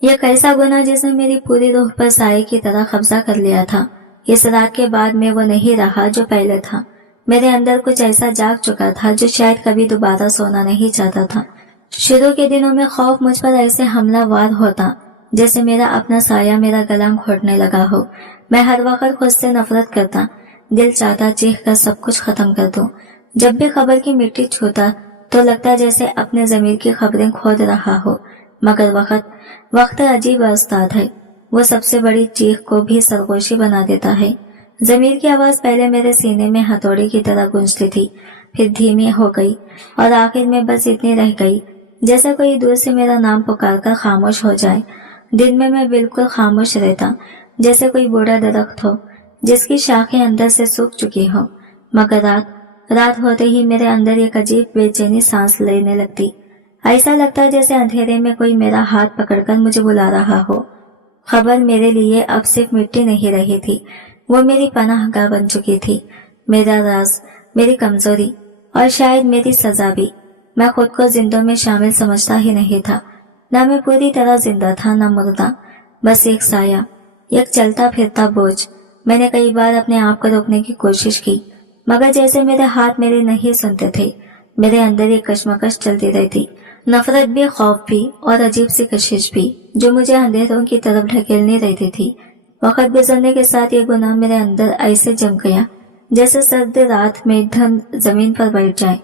यह कैसा गुनाह जिसने मेरी पूरी रूह पर साए की तरह कब्जा कर लिया था। इस रात के बाद मैं वो नहीं रहा जो पहले था। मेरे अंदर कुछ ऐसा जाग चुका था जो शायद कभी दोबारा सोना नहीं चाहता था। शुरू के दिनों में खौफ मुझ पर ऐसे हमलावार होता जैसे मेरा अपना साया मेरा गला घोटने लगा हो। मैं हर वक्त खुद से नफरत करता, दिल चाहता चीख कर सब कुछ खत्म कर दूं। जब भी खबर की मिट्टी छूता तो लगता जैसे अपने ज़मीर की खबरें खोद रहा हो। मगर वक्त अजीब उस्ताद है, वो सबसे बड़ी चीख को भी सरगोशी बना देता है। ज़मीर की आवाज़ पहले मेरे सीने में हथौड़े की तरह गूंजती थी, फिर धीमी हो गई और आखिर में बस इतनी रह गई जैसे कोई दूर से मेरा नाम पुकार कर खामोश हो जाए। दिन में मैं बिल्कुल खामोश रहता, जैसे कोई बूढ़ा दरख्त हो जिसकी शाखें अंदर से सूख चुकी हो। मगर रात होते ही मेरे अंदर एक अजीब बेचैनी सांस लेने लगती। ऐसा लगता जैसे अंधेरे में कोई मेरा हाथ पकड़कर मुझे बुला रहा हो। खबर मेरे लिए अब सिर्फ मिट्टी नहीं रही थी, वो मेरी पनाहगाह बन चुकी थी, मेरा राज, मेरी कमजोरी और शायद मेरी सजा भी। मैं खुद को जिंदों में शामिल समझता ही नहीं था। न मैं पूरी तरह जिंदा था न मुर्दा, बस एक साया, एक चलता फिरता बोझ। मैंने कई बार अपने आप को रोकने की कोशिश की, मगर जैसे मेरे हाथ मेरे नहीं सुनते थे। मेरे अंदर एक कश्मकश चलती रहती, नफरत भी, खौफ भी और अजीब सी कशिश भी, जो मुझे अंधेरों की तरफ ढकेलनी रहती थी। वक्त गुजरने के साथ ये गुनाह मेरे अंदर ऐसे जम गया जैसे सर्द रात में धुंध जमीन पर बैठ जाए।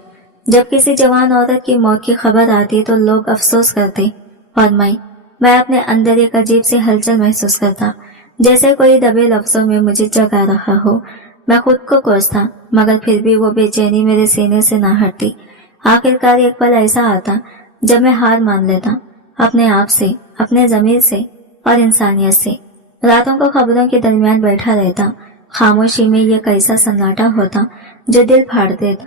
जब किसी जवान औरत की मौत की खबर आती तो लोग अफसोस करते और मैं अपने अंदर एक अजीब सी हलचल महसूस करता, जैसे कोई दबे लफ्जों में मुझे जगा रहा हो। मैं खुद को कोसता, मगर फिर भी वो बेचैनी मेरे सीने से ना हटती। आखिरकार एक पल ऐसा आता जब मैं हार मान लेता, अपने आप से, अपने ज़मीर से और इंसानियत से। रातों को खबरों के दरमियान बैठा रहता, खामोशी में ये कैसा सन्नाटा होता जो दिल फाड़ देता।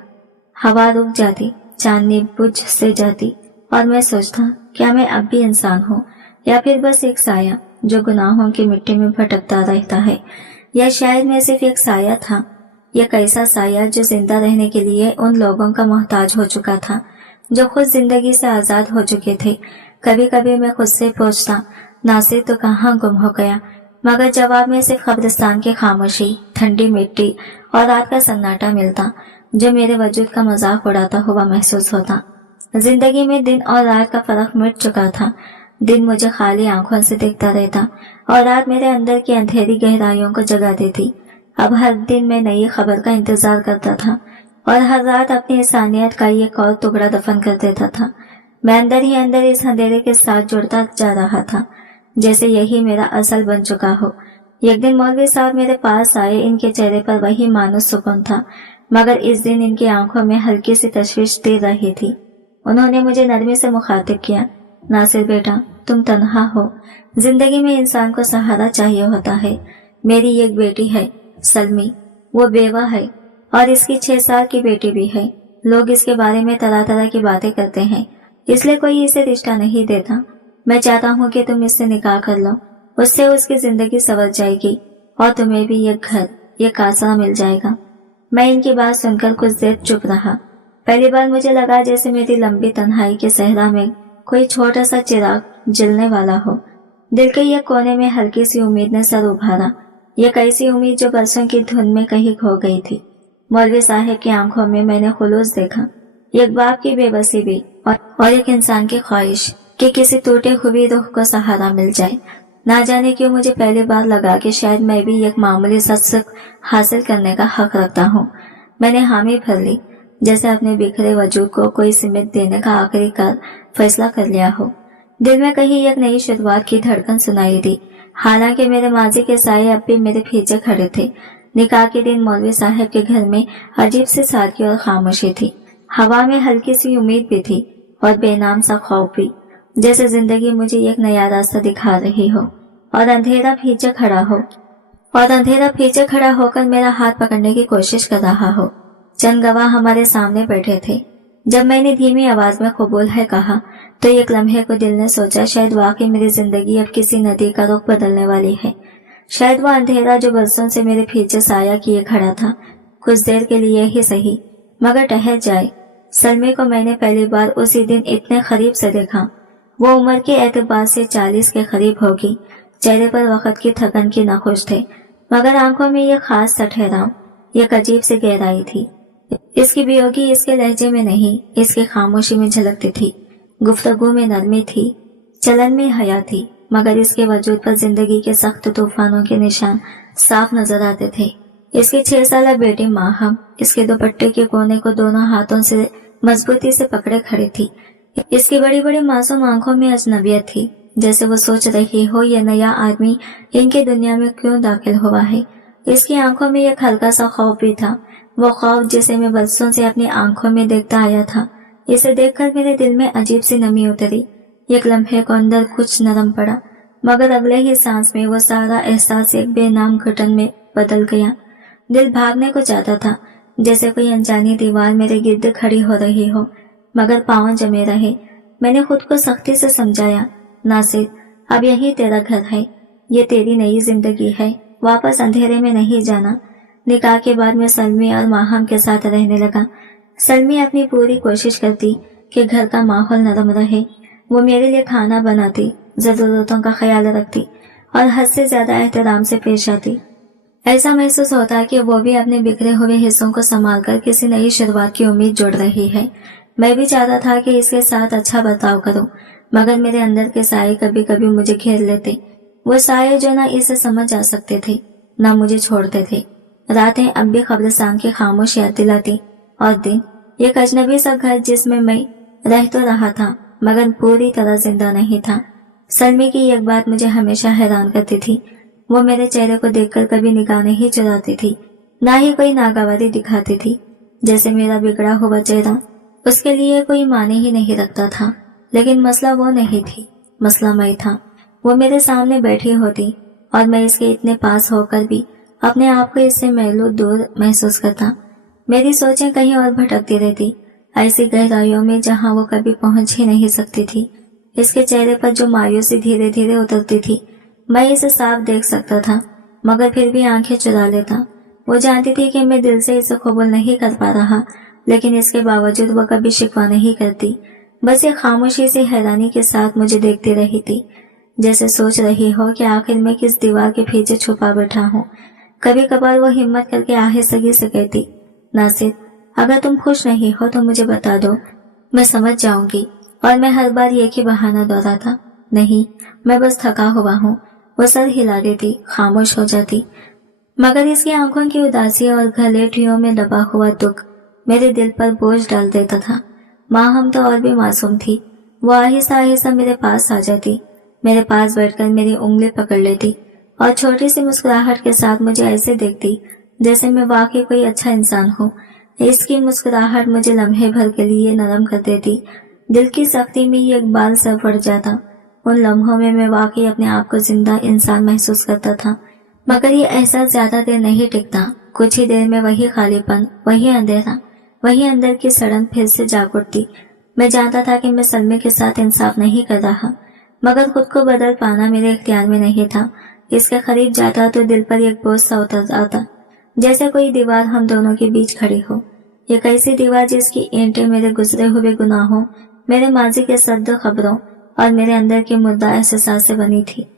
हवा रुक जाती, चांदनी बुझ से जाती और मैं सोचता क्या मैं अब भी इंसान हूँ या फिर बस एक साया जो गुनाहों की मिट्टी में भटकता रहता है। या शायद मैं सिर्फ एक साया था, यह कैसा साया जो जिंदा रहने के लिए उन लोगों का मोहताज हो चुका था जो खुद जिंदगी से आजाद हो चुके थे। कभी कभी मैं खुद से पूछता, नासिर तो कहाँ गुम हो गया, मगर जवाब में सिर्फ कब्रिस्तान की खामोशी, ठंडी मिट्टी और रात का सन्नाटा मिलता जो मेरे वजूद का मजाक उड़ाता हुआ महसूस होता। जिंदगी में दिन और रात का फर्क मिट चुका था। दिन मुझे खाली आंखों से देखता रहता और रात मेरे अंदर की अंधेरी गहराइयों को जगा देती। अब हर दिन मैं नई खबर का इंतजार करता था और हर रात अपनी इंसानियत का एक और टुकड़ा दफन कर देता था। मैं अंदर ही अंदर इस अंधेरे के साथ जुड़ता जा रहा था, जैसे यही मेरा असल बन चुका हो। एक दिन मौलवी साहब मेरे पास आए, इनके चेहरे पर वही मानूस सुकून था, मगर इस दिन इनकी आंखों में हल्की सी तशवीश दे रही थी। उन्होंने मुझे नरमी से मुखातिब किया, नासिर बेटा, तुम तन्हा हो, जिंदगी में इंसान को सहारा चाहिए होता है। मेरी एक बेटी है सलमी, वो बेवा है और इसकी 6 साल की बेटी भी है। लोग इसके बारे में तरह तरह की बातें करते हैं, इसलिए कोई इसे रिश्ता नहीं देता। मैं चाहता हूँ कि तुम इससे निकाह कर लो, उससे उसकी जिंदगी संवर जाएगी और तुम्हें भी एक घर, एक आसरा मिल जाएगा। मैं इनकी बात सुनकर कुछ देर चुप रहा। पहली बार मुझे लगा जैसे मेरी लंबी तन्हाई के सहरा में कोई छोटा सा चिराग जलने वाला हो। दिल के एक कोने में हल्की सी उम्मीद ने सर उभारा, एक ऐसी उम्मीद जो बरसों की धुन में कहीं खो गई थी। मौलवी साहब की आंखों में मैंने खुलूस देखा, एक बाप की बेबसी भी और एक इंसान की ख्वाहिश कि किसी टूटे हुई रूह को सहारा मिल जाए। ना जाने क्यों मुझे पहली बार लगा कि शायद मैं भी एक मामूली सा सुख हासिल करने का हक रखता हूँ। मैंने हामी भर ली, जैसे अपने बिखरे वजूद को कोई सिमट देने का आखिरी फैसला कर लिया हो। दिल में कहीं एक नई शुरुआत की धड़कन सुनाई दी। हालांकि मेरे माजी के साये अब भी मेरे पीछे खड़े थे। निकाह के दिन मौलवी साहब के घर में अजीब सी सादगी और खामोशी थी। हवा में हल्की सी उम्मीद भी थी और बेनाम सा खौफ भी। जैसे जिंदगी मुझे एक नया रास्ता दिखा रही हो और अंधेरा पीछे खड़ा होकर मेरा हाथ पकड़ने की कोशिश कर रहा हो। चंद गवाह हमारे सामने बैठे थे। जब मैंने धीमी आवाज में कबूल है कहा तो एक लम्हे को दिल ने सोचा शायद वाकई मेरी जिंदगी अब किसी नदी का रुख बदलने वाली है। शायद वो अंधेरा जो बरसों से मेरे पीछे साया किए खड़ा था कुछ देर के लिए ही सही मगर ठहर जाए। सलमे को मैंने पहली बार उसी दिन इतने करीब से देखा। वो उम्र के एतबार से 40 के करीब होगी। चेहरे पर वक्त की थकन की नखुश थे मगर आंखों में ये खास सा ठहराव, एक अजीब सी गहराई थी। इसकी बेहोगी इसके लहजे में नहीं, इसकी खामोशी में झलकती थी। गुफ्तगू में नरमी थी, चलन में हया थी, मगर इसके वजूद पर जिंदगी के सख्त तूफानों के निशान साफ नजर आते थे। इसकी 6 साल बेटी माहम इसके दुपट्टे के कोने को दोनों हाथों से मजबूती से पकड़े खड़ी थी। इसकी बड़ी बड़ी मासूम आंखों में अजनबियत थी, जैसे वो सोच रही हो ये नया आदमी इनकी दुनिया में क्यों दाखिल हुआ है। इसकी आंखों में एक हल्का सा खौफ भी था, वो खौफ जिसे मैं बरसों से अपनी आंखों में देखता आया था। इसे देखकर मेरे दिल में अजीब सी नमी उतरी। एक लम्हे को अंदर कुछ नरम पड़ा मगर अगले ही सांस में वो सारा एहसास एक बेनाम घुटन में बदल गया। दिल भागने को चाहता था, जैसे कोई अनजानी दीवार मेरे गिर्द खड़ी हो रही हो मगर पांव जमे रहे। मैंने खुद को सख्ती से समझाया, नासिर अब यही तेरा घर है, ये तेरी नई जिंदगी है, वापस अंधेरे में नहीं जाना। निकाह के बाद मैं सलमी और माहम के साथ रहने लगा। सलमी अपनी पूरी कोशिश करती कि घर का माहौल नरम रहे। वो मेरे लिए खाना बनाती, जरूरतों का ख्याल रखती और हद से ज्यादा एहतराम से पेश आती। ऐसा महसूस होता है कि वो भी अपने बिखरे हुए हिस्सों को संभालकर किसी नई शुरुआत की उम्मीद जोड़ रही है। मैं भी चाहता था कि इसके साथ अच्छा बर्ताव करूं, मगर मेरे अंदर के साए कभी कभी मुझे घेर लेते। वो साए जो न इसे समझ आ सकते थे न मुझे छोड़ते थे। रातें अब भी कब्रिस्तान की खामोश याद दिलाती और दिन एक अजनबी सा घर जिसमें मैं रह तो रहा था मगर पूरी तरह जिंदा नहीं था। सलमी की एक बात मुझे हमेशा हैरान करती थी, वो मेरे चेहरे को देखकर कभी निगाह नहीं चुराती थी, ना ही कोई नागवारी दिखाती थी। जैसे मेरा बिगड़ा हुआ चेहरा उसके लिए कोई माने ही नहीं रखता था। लेकिन मसला वो नहीं थी, मसला मैं था। वो मेरे सामने बैठी होती और मैं इसके इतने पास होकर भी अपने आप को इससे महलूद दूर महसूस करता। मेरी सोचें कहीं और भटकती रहती, ऐसी गहराइयों में जहां वो कभी पहुंच ही नहीं सकती थी। इसके चेहरे पर जो मायूसी धीरे धीरे उतरती थी, मैं इसे साफ देख सकता था मगर फिर भी आंखें चुरा लेता। वो जानती थी कि मैं दिल से इसे कबूल नहीं कर पा रहा, लेकिन इसके बावजूद वो कभी शिकवा नहीं करती। बस ये खामोशी से हैरानी के साथ मुझे देखती रही थी, जैसे सोच रही हो कि आखिर मैं किस दीवार के पीछे छुपा बैठा हूँ। कभी कभार वो हिम्मत करके आहिस्तगी से कहती, नासिर अगर तुम खुश नहीं हो तो मुझे बता दो, मैं समझ जाऊंगी। और मैं हर बार एक ही बहाना दोहराता, नहीं मैं बस थका हुआ हूँ। वो सर हिला देती, खामोश हो जाती, मगर इसकी आंखों की उदासी और घलेटियों में दबा हुआ दुख मेरे दिल पर बोझ डाल देता था। माहम तो और भी मासूम थी। वो आहिस्ता आहिस्ता मेरे पास आ जाती, मेरे पास बैठकर मेरी उंगली पकड़ लेती और छोटी सी मुस्कुराहट के साथ मुझे ऐसे देखती जैसे मैं वाकई कोई अच्छा इंसान हूँ। इसकी मुस्कुराहट मुझे लम्हे भर के लिए नरम कर देती। दिल की सख्ती में एक बाल सर पड़ जाता। उन लम्हों में मैं वाकई अपने आप को जिंदा इंसान महसूस करता था, मगर ये एहसास ज्यादा देर नहीं टिकता। कुछ ही देर में वही खालीपन, वही अंधेरा, वही अंदर की सड़न फिर से जाग उठती। मैं जानता था कि मैं सलमे के साथ इंसाफ नहीं कर रहा, मगर खुद को बदल पाना मेरे इख्तियार में नहीं था। इसके करीब जाता तो दिल पर एक बोझ सा उतर आता, जैसे कोई दीवार हम दोनों के बीच खड़ी हो। एक ऐसी दीवार जिसकी ईंटें मेरे गुजरे हुए गुनाहों, मेरे माजी के सद्द खबरों और मेरे अंदर के मुद्दा एहसास से बनी थी।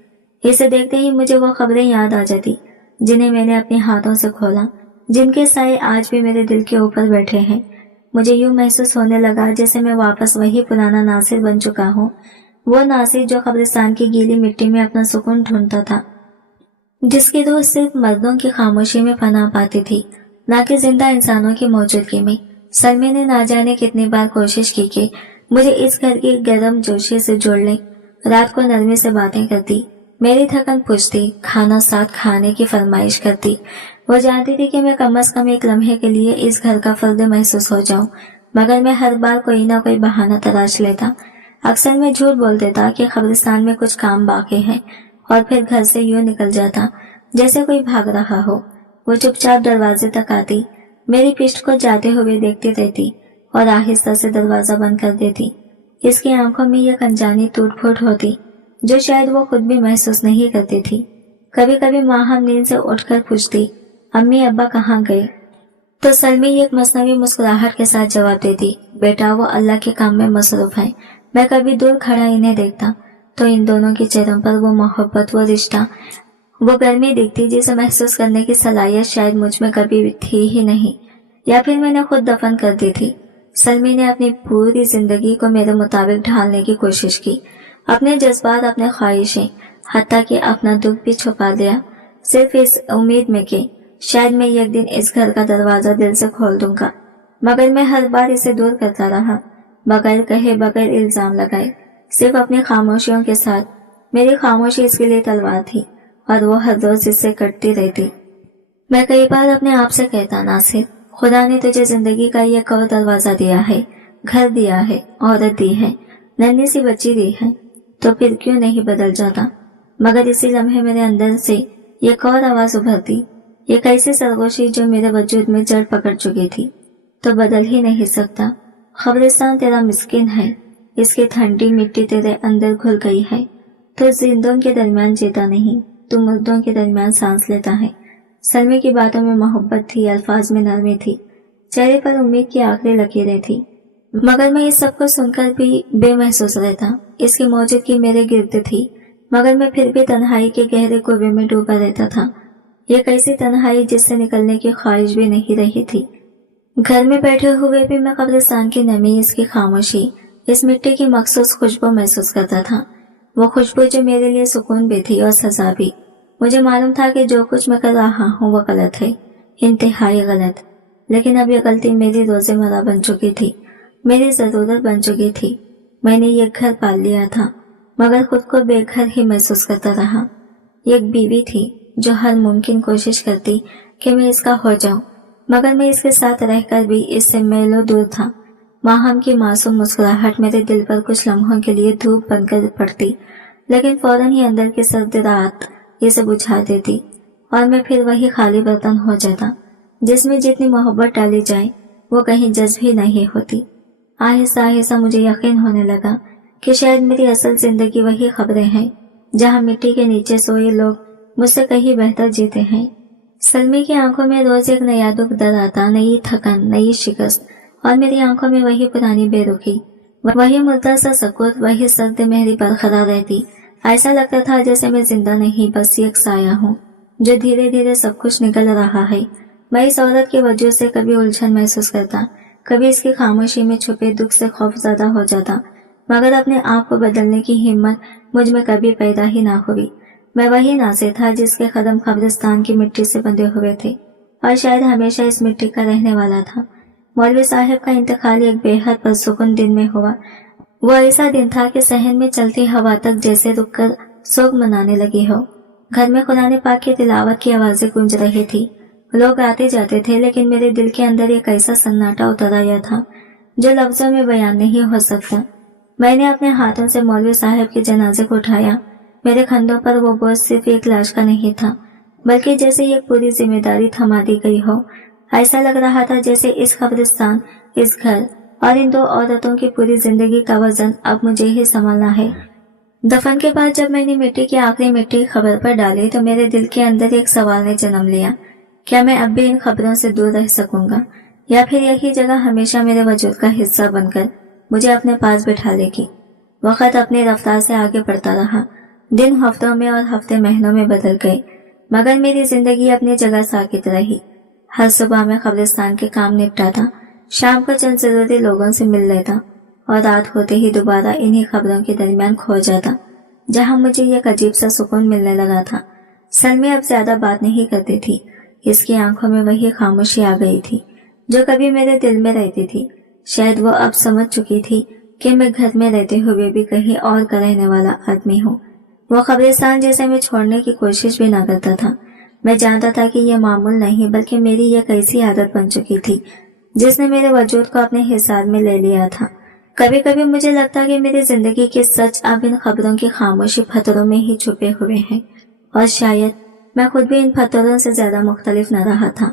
इसे देखते ही मुझे वो खबरें याद आ जाती जिन्हें मैंने अपने हाथों से खोला, जिनके साए आज भी मेरे दिल के ऊपर बैठे हैं। मुझे यूं महसूस होने लगा जैसे मैं वापस वही पुराना नासिर बन चुका हूँ, वो नासिर जो कब्रिस्तान की गीली मिट्टी में अपना सुकून ढूंढता था, जिसकी रूह सिर्फ मर्दों की खामोशी में पनाह पाती थी, न कि जिंदा इंसानों की मौजूदगी में। सलमी ने ना जाने कितनी बार कोशिश की कि मुझे इस घर की गर्म जोशी से जोड़ ले। रात को नरमी से बातें करती, मेरी थकन पूछती, खाना साथ खाने की फरमाइश करती। वो जानती थी कि मैं कम से कम एक लम्हे के लिए इस घर का फर्द महसूस हो जाऊं, मगर मैं हर बार कोई ना कोई बहाना तलाश लेता। اکثر میں جھوٹ بول دیتا کہ قبرستان میں کچھ کام باقی ہے اور پھر گھر سے یوں نکل جاتا جیسے کوئی بھاگ رہا ہو۔ وہ چپ چاپ دروازے تک آتی، میری پشت کو جاتے ہوئے دیکھتی رہتی اور آہستہ سے دروازہ بند کر دیتی۔ اس کی آنکھوں میں یہ انجانی ٹوٹ پھوٹ ہوتی جو شاید وہ خود بھی محسوس نہیں کرتی تھی۔ کبھی کبھی ماں ہم نیند سے اٹھ کر پوچھتی، امی ابا کہاں گئے؟ تو سلمی ایک مصنوعی مسکراہٹ کے ساتھ جواب دیتی، بیٹا وہ اللہ کے کام میں مصروف ہے۔ میں کبھی دور کھڑا انہیں دیکھتا تو ان دونوں کے چہروں پر وہ محبت، وہ رشتہ، وہ گرمی دکھتی جسے محسوس کرنے کی صلاحیت شاید مجھ میں کبھی تھی ہی نہیں، یا پھر میں نے خود دفن کر دی تھی۔ سلمی نے اپنی پوری زندگی کو میرے مطابق ڈھالنے کی کوشش کی، اپنے جذبات، اپنے خواہشیں، حتیٰ کہ اپنا دکھ بھی چھپا لیا، صرف اس امید میں کہ شاید میں ایک دن اس گھر کا دروازہ دل سے کھول دوں گا۔ مگر میں ہر بار اسے دور کرتا رہا، بغیر کہے، بغیر الزام لگائے، صرف اپنی خاموشیوں کے ساتھ۔ میری خاموشی اس کے لیے تلوار تھی اور وہ ہر روز اس سے کٹتی رہتی۔ میں کئی بار اپنے آپ سے کہتا، ناصر، خدا نے تجھے زندگی کا ایک اور دروازہ دیا ہے، گھر دیا ہے، عورت دی ہے، ننھی سی بچی دی ہے، تو پھر کیوں نہیں بدل جاتا؟ مگر اسی لمحے میرے اندر سے ایک اور آواز ابھرتی، ایک ایسی سرگوشی جو میرے وجود میں جڑ پکڑ چکی تھی، تو بدل ہی نہیں سکتا۔ قبرستان تیرا مسکن ہے، اس کی ٹھنڈی مٹی تیرے اندر گھل گئی ہے، تو زندوں کے درمیان جیتا نہیں، تو مردوں کے درمیان سانس لیتا ہے۔ سلمی کی باتوں میں محبت تھی، الفاظ میں نرمی تھی، چہرے پر امید کی آخری لکیریں تھی، مگر میں اس سب کو سن کر بھی بے محسوس رہتا۔ اس کی موجودگی میرے گرد تھی، مگر میں پھر بھی تنہائی کے گہرے کنویں میں ڈوبا رہتا تھا، ایک ایسی تنہائی جس سے نکلنے کی خواہش بھی نہیں رہی تھی۔ گھر میں بیٹھے ہوئے بھی میں قبرستان کی نمی، اس کی خاموشی، اس مٹی کی مخصوص خوشبو محسوس کرتا تھا، وہ خوشبو جو میرے لیے سکون بھی تھی اور سزا بھی۔ مجھے معلوم تھا کہ جو کچھ میں کر رہا ہوں وہ غلط ہے، انتہائی غلط، لیکن اب یہ غلطی میری روزمرہ بن چکی تھی، میری ضرورت بن چکی تھی۔ میں نے یہ گھر پال لیا تھا، مگر خود کو بے گھر ہی محسوس کرتا رہا۔ ایک بیوی تھی جو ہر ممکن کوشش کرتی کہ میں اس کا ہو جاؤں، مگر میں اس کے ساتھ رہ کر بھی اس سے میلوں دور تھا۔ ماہم کی معصوم مسکراہٹ میرے دل پر کچھ لمحوں کے لیے دھوپ بن کر پڑتی، لیکن فوراً ہی اندر کی سرد رات اسے بجھا دیتی، اور میں پھر وہی خالی برتن ہو جاتا جس میں جتنی محبت ڈالی جائے وہ کہیں جذب ہی نہیں ہوتی۔ آہستہ آہستہ مجھے یقین ہونے لگا کہ شاید میری اصل زندگی وہی خبریں ہیں جہاں مٹی کے نیچے سوئے لوگ مجھ سے کہیں بہتر جیتے ہیں۔ سلمی کی آنکھوں میں روز ایک نیا دکھ در آتا، نئی تھکن، نئی شکست، اور میری آنکھوں میں وہی پرانی بے رخی، وہی مردہ سا سکوت، وہی سرد مہری برقرار رہتی۔ ایسا لگتا تھا جیسے میں زندہ نہیں، بس ایک سایہ ہوں جو دھیرے دھیرے سب کچھ نکل رہا ہے۔ میں اس عورت کے وجود سے کبھی الجھن محسوس کرتا، کبھی اس کی خاموشی میں چھپے دکھ سے خوف زدہ ہو جاتا، مگر اپنے آپ کو بدلنے کی ہمت مجھ میں کبھی پیدا ہی نہ ہوئی۔ میں وہی ناصر تھا جس کے قدم قبرستان کی مٹی سے بندھے ہوئے تھے، اور شاید ہمیشہ اس مٹی کا رہنے والا تھا۔ مولوی صاحب کا انتقال ایک بے حد پرسکون دن میں ہوا۔ وہ ایسا دن تھا کہ صحن میں چلتی ہوا تک جیسے رک کر سوگ منانے لگی ہو۔ گھر میں قرآن پاک کی تلاوت کی آوازیں گونج رہی تھی، لوگ آتے جاتے تھے، لیکن میرے دل کے اندر ایک ایسا سناٹا اتر آیا تھا جو لفظوں میں بیان نہیں ہو سکتا۔ میں نے اپنے ہاتھوں سے مولوی صاحب کے جنازے کو اٹھایا۔ میرے کندھوں پر وہ بوجھ صرف ایک لاش کا نہیں تھا، بلکہ جیسے ایک پوری ذمہ داری تھما دی گئی ہو۔ ایسا لگ رہا تھا جیسے اس قبرستان، اس گھر اور ان دو عورتوں کی پوری زندگی کا وزن اب مجھے ہی سنبھالنا ہے۔ دفن کے بعد جب میں نے مٹی کی آخری مٹی خبر پر ڈالی تو میرے دل کے اندر ایک سوال نے جنم لیا، کیا میں اب بھی ان خبروں سے دور رہ سکوں گا، یا پھر یہی جگہ ہمیشہ میرے وجود کا حصہ بن کر مجھے اپنے پاس بٹھا لے گی؟ وقت اپنی رفتار سے آگے بڑھتا رہا، دن ہفتوں میں اور ہفتے مہینوں میں بدل گئے، مگر میری زندگی اپنی جگہ ساکت رہی۔ ہر صبح میں قبرستان کے کام نپٹاتا، شام کو چند ضروری لوگوں سے مل لیتا، اور رات ہوتے ہی دوبارہ انہی خبروں کے درمیان کھو جاتا، جہاں مجھے ایک عجیب سا سکون ملنے لگا تھا۔ سلمی اب زیادہ بات نہیں کرتی تھی، اس کی آنکھوں میں وہی خاموشی آ گئی تھی جو کبھی میرے دل میں رہتی تھی۔ شاید وہ اب سمجھ چکی تھی کہ میں گھر میں رہتے ہوئے بھی کہیں اور کا رہنے والا آدمی ہوں۔ وہ قبرستان جیسے میں چھوڑنے کی کوشش بھی نہ کرتا تھا۔ میں جانتا تھا کہ یہ معمول نہیں بلکہ میری ایک ایسی عادت بن چکی تھی جس نے میرے وجود کو اپنے حصار میں لے لیا تھا۔ कभी कभी मुझे लगता कि मेरी जिंदगी के सच अब इन खबरों की खामोशी पत्थरों में ही छुपे हुए हैं, और शायद मैं खुद भी इन पत्थरों से ज्यादा मुख्तलिफ न रहा था।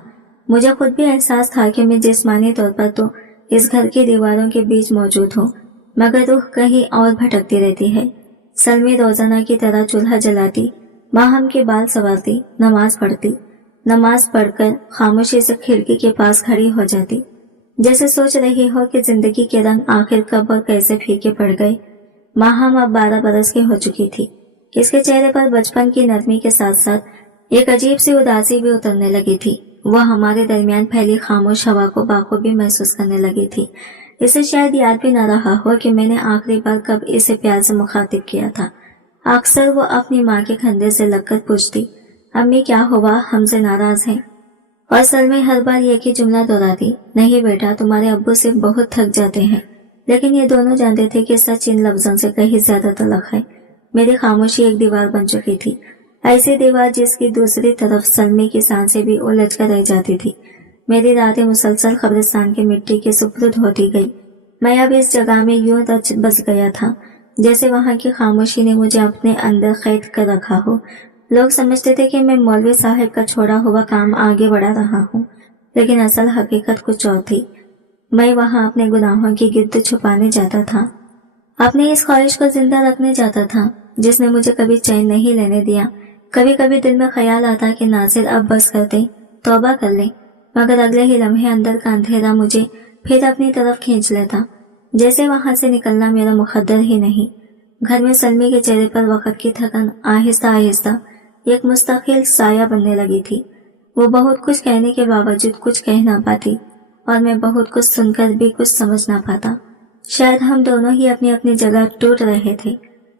मुझे खुद भी एहसास था कि मैं जिस्मानी तौर पर तो इस घर की दीवारों के बीच मौजूद हूँ, मगर रूह कहीं और भटकती रहती है। सलमी रोजाना की तरह चूल्हा जलाती, माहम के बाल संवारती, नमाज पढ़ती। नमाज पढ़कर खामोशी से खिड़की के पास खड़ी हो जाती, जैसे सोच रही हो कि जिंदगी के रंग आखिर कब और कैसे फीके पड़ गए। माहम अब 12 बरस की हो चुकी थी। इसके चेहरे पर बचपन की नरमी के साथ साथ एक अजीब सी उदासी भी उतरने लगी थी। वह हमारे दरमियान फैली खामोश हवा को बाखूबी महसूस करने लगी थी। इसे शायद याद भी न रहा हो कि मैंने आखिरी बार कब इसे प्यार से मुखातिब किया था। अक्सर वो अपनी माँ के कंधे से लगकर पूछती, अम्मी क्या हुआ, हमसे नाराज हैं? और सलमी हर बार एक ही जुमला दोहराती, नहीं बेटा, तुम्हारे अब्बू सिर्फ बहुत थक जाते हैं। लेकिन ये दोनों जानते थे कि सच इन लफ्जों से कहीं ज्यादा तलख है। मेरी खामोशी एक दीवार बन चुकी थी, ऐसी दीवार जिसकी दूसरी तरफ सलमी की सांसें भी उलझ कर रह जाती थी। मेरी रातें मुसलसल कब्रिस्तान की मिट्टी के सुपुर्द होती गई। मैं अब इस जगह में यूं रच बस गया था जैसे वहां की खामोशी ने मुझे अपने अंदर कैद कर रखा हो। लोग समझते थे कि मैं मौलवी साहब का छोड़ा हुआ काम आगे बढ़ा रहा हूँ, लेकिन असल हकीकत कुछ और थी। मैं वहां अपने गुनाहों की गिरद छुपाने जाता था, अपनी इस ख्वाहिश को जिंदा रखने जाता था जिसने मुझे कभी चैन नहीं लेने दिया। कभी कभी दिल में ख्याल आता कि नासिर अब बस कर दे, तौबा कर ले, मगर अगले ही लम्हे अंदर का अंधेरा मुझे फिर अपनी तरफ खींच लेता, जैसे वहां से निकलना मेरा मुकद्दर ही नहीं। घर में सलमी के चेहरे पर वक्त की थकन आहिस्ता आहिस्ता एक मुस्तकिल साया बनने लगी थी। वो बहुत कुछ कहने के बावजूद कुछ कह ना पाती, और मैं बहुत कुछ सुनकर भी कुछ समझ ना पाता। शायद हम दोनों ही अपनी अपनी जगह टूट रहे थे।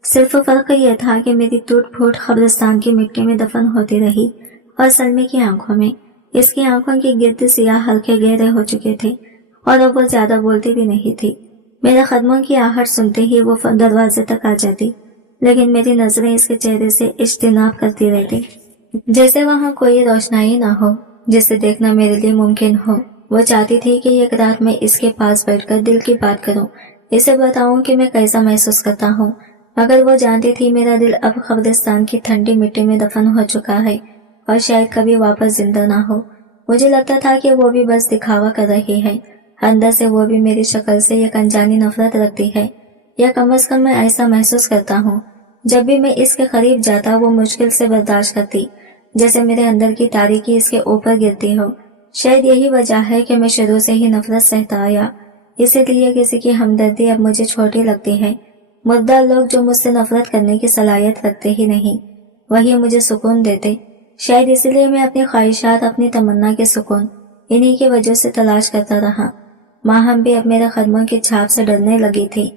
सिर्फ फर्क यह था कि मेरी टूट फूट कब्रिस्तान की मिट्टी में दफन होती रही, और सलमी की आंखों में, इसकी आंखों के गिर्द सियाह हल्के गहरे हो चुके थे, और अब वो ज्यादा बोलती भी नहीं थी। मेरे कदमों की आहट सुनते ही वो दरवाजे तक आ जाती, लेकिन मेरी नजरें इसके चेहरे से इज्तिनाब करती रहती, जैसे वहां कोई रोशनाई ना हो जिसे देखना मेरे लिए मुमकिन हो। वो चाहती थी कि एक रात मैं इसके पास बैठकर दिल की बात करूं, इसे बताऊं कि मैं कैसा महसूस करता हूं, मगर वो जानती थी मेरा दिल अब कब्रिस्तान की ठंडी मिट्टी में दफन हो चुका है और शायद कभी वापस जिंदा ना हो। मुझे लगता था कि वो भी बस दिखावा कर रही है, अंदर से वो भी मेरी शक्ल से एक अनजानी नफरत रखती है, या कम से कम मैं ऐसा महसूस करता हूँ। जब भी मैं इसके करीब जाता वो मुश्किल से बर्दाश्त करती, जैसे मेरे अंदर की तारीकी इसके ऊपर गिरती हो। शायद यही वजह है कि मैं शुरू से ही नफरत सहता आया, इसीलिए किसी की हमदर्दी अब मुझे छोटी लगती है। मुर्दा लोग जो मुझसे नफरत करने की सलाहियत रखते ही नहीं, वही मुझे सुकून देते। शायद इसलिए मैं अपनी ख्वाहिशात, अपनी तमन्ना के सुकून इन्हीं की वजह से तलाश करता रहा। माहम भी अब मेरे कदमों की छाप से डरने लगी थी।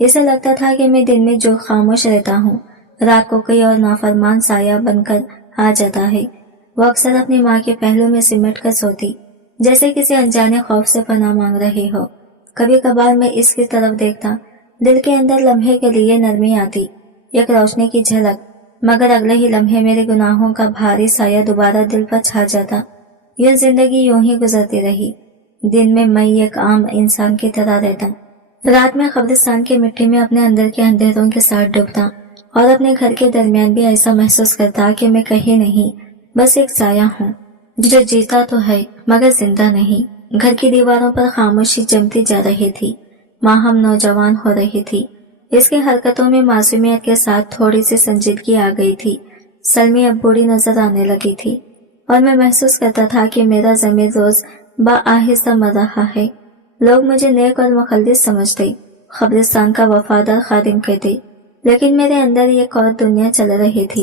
इसे लगता था कि मैं दिन में जो खामोश रहता हूँ, रात को कोई और नाफरमान साया बनकर आ जाता है। वो अक्सर अपनी माँ के पहलू में सिमट कर सोती, जैसे किसी अनजाने खौफ से पनाह मांग रही हो। कभी कभार मैं इसकी तरफ देखता, दिल के अंदर लम्हे के लिए नरमी आती, एक रोशनी की झलक, मगर अगले ही लम्हे मेरे गुनाहों का भारी साया दोबारा दिल पर छा जाता। यह जिंदगी यूं ही गुजरती रही। दिन में मैं एक आम इंसान की तरह रहता, रात में कब्रिस्तान की मिट्टी में अपने अंदर के अंधेरों के साथ डूबता, और अपने घर के दरमियान भी ऐसा महसूस करता कि मैं कहीं नहीं, बस एक साया हूँ जो जीता तो है मगर जिंदा नहीं। घर की दीवारों पर खामोशी जमती जा रही थी। माहम नौजवान हो रही थी, इसकी हरकतों में मासूमियत के साथ थोड़ी सी संजीदगी आ गई थी। सलमी अब बूढ़ी नजर आने लगी थी, और मैं महसूस करता था कि मेरा ज़मीर रोज बाआहिस्ता मर रहा है। लोग मुझे नेक और मुखल्लिस समझते, कब्रिस्तान का वफादार खादिम कहते, लेकिन मेरे अंदर एक और दुनिया चल रही थी,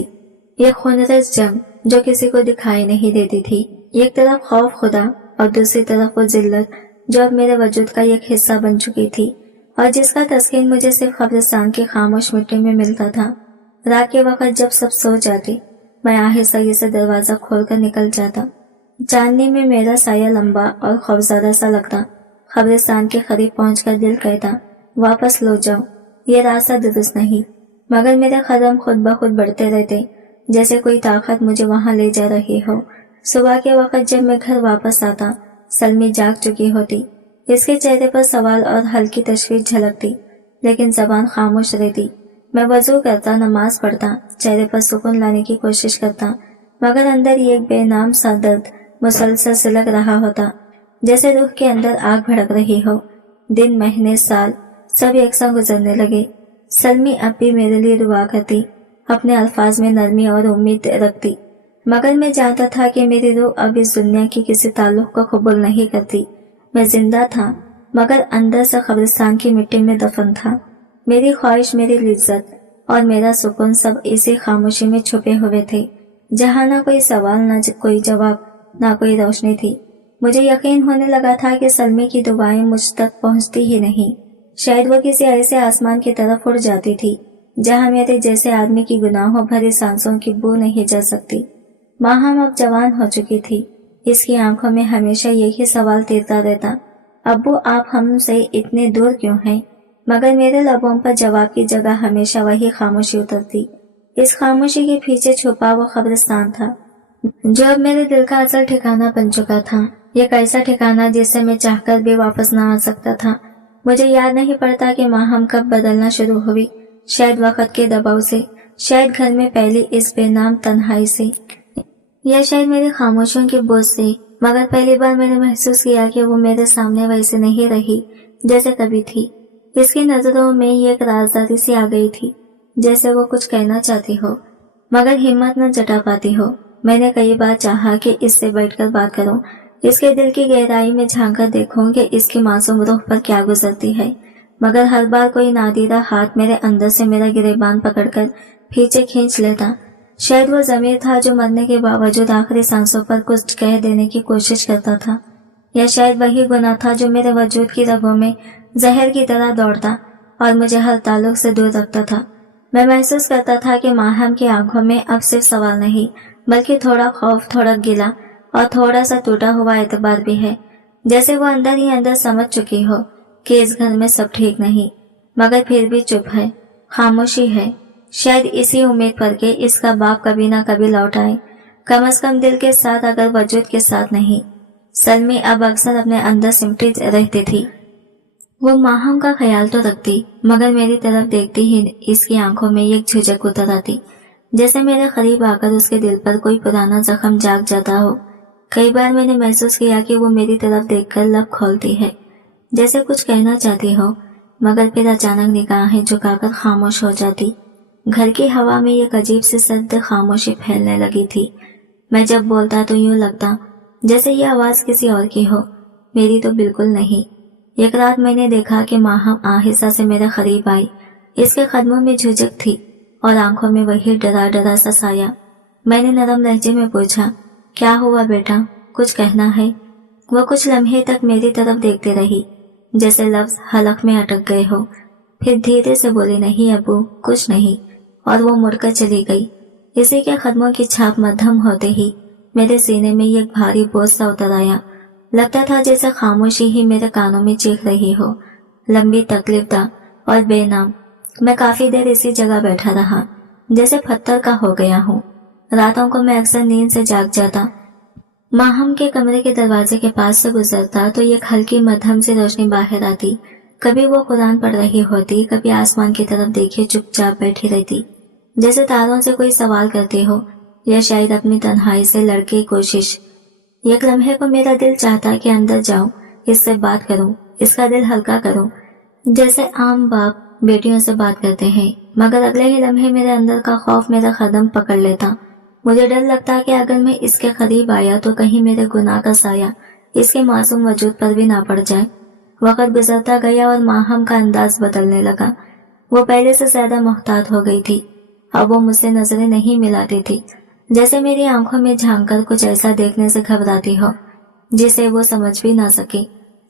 एक खूनरेज़ जंग जो किसी को दिखाई नहीं देती थी। एक तरफ खौफ खुदा और दूसरी तरफ वो जिल्लत जो अब मेरे वजूद का एक हिस्सा बन चुकी थी, और जिसका तस्कीन मुझे सिर्फ कब्रिस्तान की खामोश मिट्टी में मिलता था। रात के वक्त जब सब सो जाते, मैं आहिस्ता से दरवाजा खोलकर निकल जाता। चांदनी में मेरा साया लंबा और खौफजदा सा लगता। कब्रिस्तान के करीब पहुंचकर दिल कहता, वापस लौट जाओ, ये रास्ता दुरुस्त नहीं, मगर मेरे कदम खुद ब खुद बढ़ते रहते, जैसे कोई ताकत मुझे वहां ले जा रही हो। सुबह के वक्त जब मैं घर वापस आता, सलमी जाग चुकी होती। اس کے چہرے پر سوال اور ہلکی تشویش جھلکتی، لیکن زبان خاموش رہتی۔ میں وضو کرتا، نماز پڑھتا، چہرے پر سکون لانے کی کوشش کرتا، مگر اندر ایک بے نام سا درد مسلسل سلگ رہا ہوتا، جیسے روح کے اندر آگ بھڑک رہی ہو۔ دن، مہینے، سال سب یکساں گزرنے لگے۔ سلمی اب بھی میرے لیے دعا کرتی، اپنے الفاظ میں نرمی اور امید رکھتی، مگر میں جانتا تھا کہ میری روح اب اس دنیا کی کسی تعلق کو قبول نہیں کرتی۔ میں زندہ تھا، مگر اندر سے قبرستان کی مٹی میں دفن تھا۔ میری خواہش، میری لذت اور میرا سکون سب اسی خاموشی میں چھپے ہوئے تھے، جہاں نہ کوئی سوال، نہ کوئی جواب، نہ کوئی روشنی تھی۔ مجھے یقین ہونے لگا تھا کہ سلمی کی دعائیں مجھ تک پہنچتی ہی نہیں، شاید وہ کسی ایسے آسمان کی طرف اڑ جاتی تھی جہاں میرے جیسے آدمی کی گناہوں بھری سانسوں کی بو نہیں جا سکتی۔ ماہم اب جوان ہو چکی تھی، اس کی آنکھوں میں ہمیشہ یہی سوال تیرتا رہتا، ابو آپ ہم سے اتنے دور کیوں ہیں؟ مگر میرے لبوں پر جواب کی جگہ ہمیشہ وہی خاموشی اترتی۔ اس خاموشی کے پیچھے چھپا وہ قبرستان تھا جو اب میرے دل کا اصل ٹھکانہ بن چکا تھا، ایک ایسا ٹھکانہ جس سے میں چاہ کر بھی واپس نہ آ سکتا تھا۔ مجھے یاد نہیں پڑتا کہ ماہم کب بدلنا شروع ہوئی، شاید وقت کے دباؤ سے، شاید گھر میں پہلی اس بے نام تنہائی سے، یا شاید میری خاموشیوں کے بوجھ سے، مگر پہلی بار میں نے محسوس کیا کہ وہ میرے سامنے ویسے نہیں رہی جیسے کبھی تھی۔ اس کی نظروں میں ایک رازداری سی آ گئی تھی، جیسے وہ کچھ کہنا چاہتی ہو مگر ہمت نہ جٹا پاتی ہو۔ میں نے کئی بار چاہا کہ اس سے بیٹھ کر بات کروں، اس کے دل کی گہرائی میں جھانک کر دیکھوں کہ اس کی معصوم روح پر کیا گزرتی ہے، مگر ہر بار کوئی نادیدہ ہاتھ میرے اندر سے میرا گریبان پکڑ کر پیچھے کھینچ لیتا۔ شاید وہ ضمیر تھا جو مرنے کے باوجود آخری سانسوں پر کچھ کہہ دینے کی کوشش کرتا تھا، یا شاید وہی گناہ تھا جو میرے وجود کی رگوں میں زہر کی طرح دوڑتا اور مجھے ہر تعلق سے دور رکھتا تھا۔ میں محسوس کرتا تھا کہ ماہم کی آنکھوں میں اب صرف سوال نہیں، بلکہ تھوڑا خوف، تھوڑا گلہ اور تھوڑا سا ٹوٹا ہوا اعتبار بھی ہے، جیسے وہ اندر ہی اندر سمجھ چکی ہو کہ اس گھر میں سب ٹھیک نہیں، مگر پھر بھی چپ ہے، خاموشی ہے، شاید اسی امید پر کہ اس کا باپ کبھی نہ کبھی لوٹ آئے، کم از کم دل کے ساتھ اگر وجود کے ساتھ نہیں۔ سلمی اب اکثر اپنے اندر سمٹی رہتی تھی۔ وہ ماہم کا خیال تو رکھتی، مگر میری طرف دیکھتی ہی اس کی آنکھوں میں ایک جھجک اتر آتی، جیسے میرے قریب آ کر اس کے دل پر کوئی پرانا زخم جاگ جاتا ہو۔ کئی بار میں نے محسوس کیا کہ وہ میری طرف دیکھ کر لب کھولتی ہے، جیسے کچھ کہنا چاہتی ہو، مگر پھر اچانک نگاہیں جھکا کر خاموش ہو جاتی۔ گھر کی ہوا میں ایک عجیب سی سرد خاموشی پھیلنے لگی تھی۔ میں جب بولتا تو یوں لگتا جیسے یہ آواز کسی اور کی ہو، میری تو بالکل نہیں۔ ایک رات میں نے دیکھا کہ ماہم آہستہ سے میرے قریب آئی، اس کے قدموں میں جھجک تھی اور آنکھوں میں وہی ڈرا ڈرا سا سایہ۔ میں نے نرم لہجے میں پوچھا، کیا ہوا بیٹا، کچھ کہنا ہے؟ وہ کچھ لمحے تک میری طرف دیکھتے رہی، جیسے لفظ حلق میں اٹک گئے ہو، پھر دھیرے سے بولی، نہیں ابو، کچھ نہیں، اور وہ مڑ کر چلی گئی۔ اسی کے قدموں کی چھاپ مدھم ہوتے ہی میرے سینے میں ایک بھاری بوجھ سا اتر آیا، لگتا تھا جیسے خاموشی ہی میرے کانوں میں چیخ رہی ہو، لمبی، تکلیف دہ اور بے نام۔ میں کافی دیر اسی جگہ بیٹھا رہا، جیسے پتھر کا ہو گیا ہوں۔ راتوں کو میں اکثر نیند سے جاگ جاتا، ماہم کے کمرے کے دروازے کے پاس سے گزرتا تو ایک ہلکی مدھم سی روشنی باہر آتی، کبھی وہ قرآن پڑھ رہی ہوتی، کبھی آسمان کی طرف دیکھے چپ چاپ بیٹھی رہتی، جیسے تاروں سے کوئی سوال کرتی ہو، یا شاید اپنی تنہائی سے لڑ کے کوشش۔ ایک لمحے کو میرا دل چاہتا کہ اندر جاؤں، اس سے بات کروں، اس کا دل ہلکا کروں، جیسے عام باپ بیٹیوں سے بات کرتے ہیں، مگر اگلے ہی لمحے میرے اندر کا خوف میرا قدم پکڑ لیتا۔ مجھے ڈر لگتا کہ اگر میں اس کے قریب آیا تو کہیں میرے گناہ کا سایہ اس کے معصوم وجود پر بھی نہ پڑ جائے۔ وقت گزرتا گیا اور ماہم کا انداز بدلنے لگا، وہ پہلے سے زیادہ محتاط ہو گئی تھی۔ اب وہ مجھ سے نظریں نہیں ملاتی تھی، جیسے میری آنکھوں میں جھانک کر کچھ ایسا دیکھنے سے گھبراتی ہو جسے وہ سمجھ بھی نہ سکی۔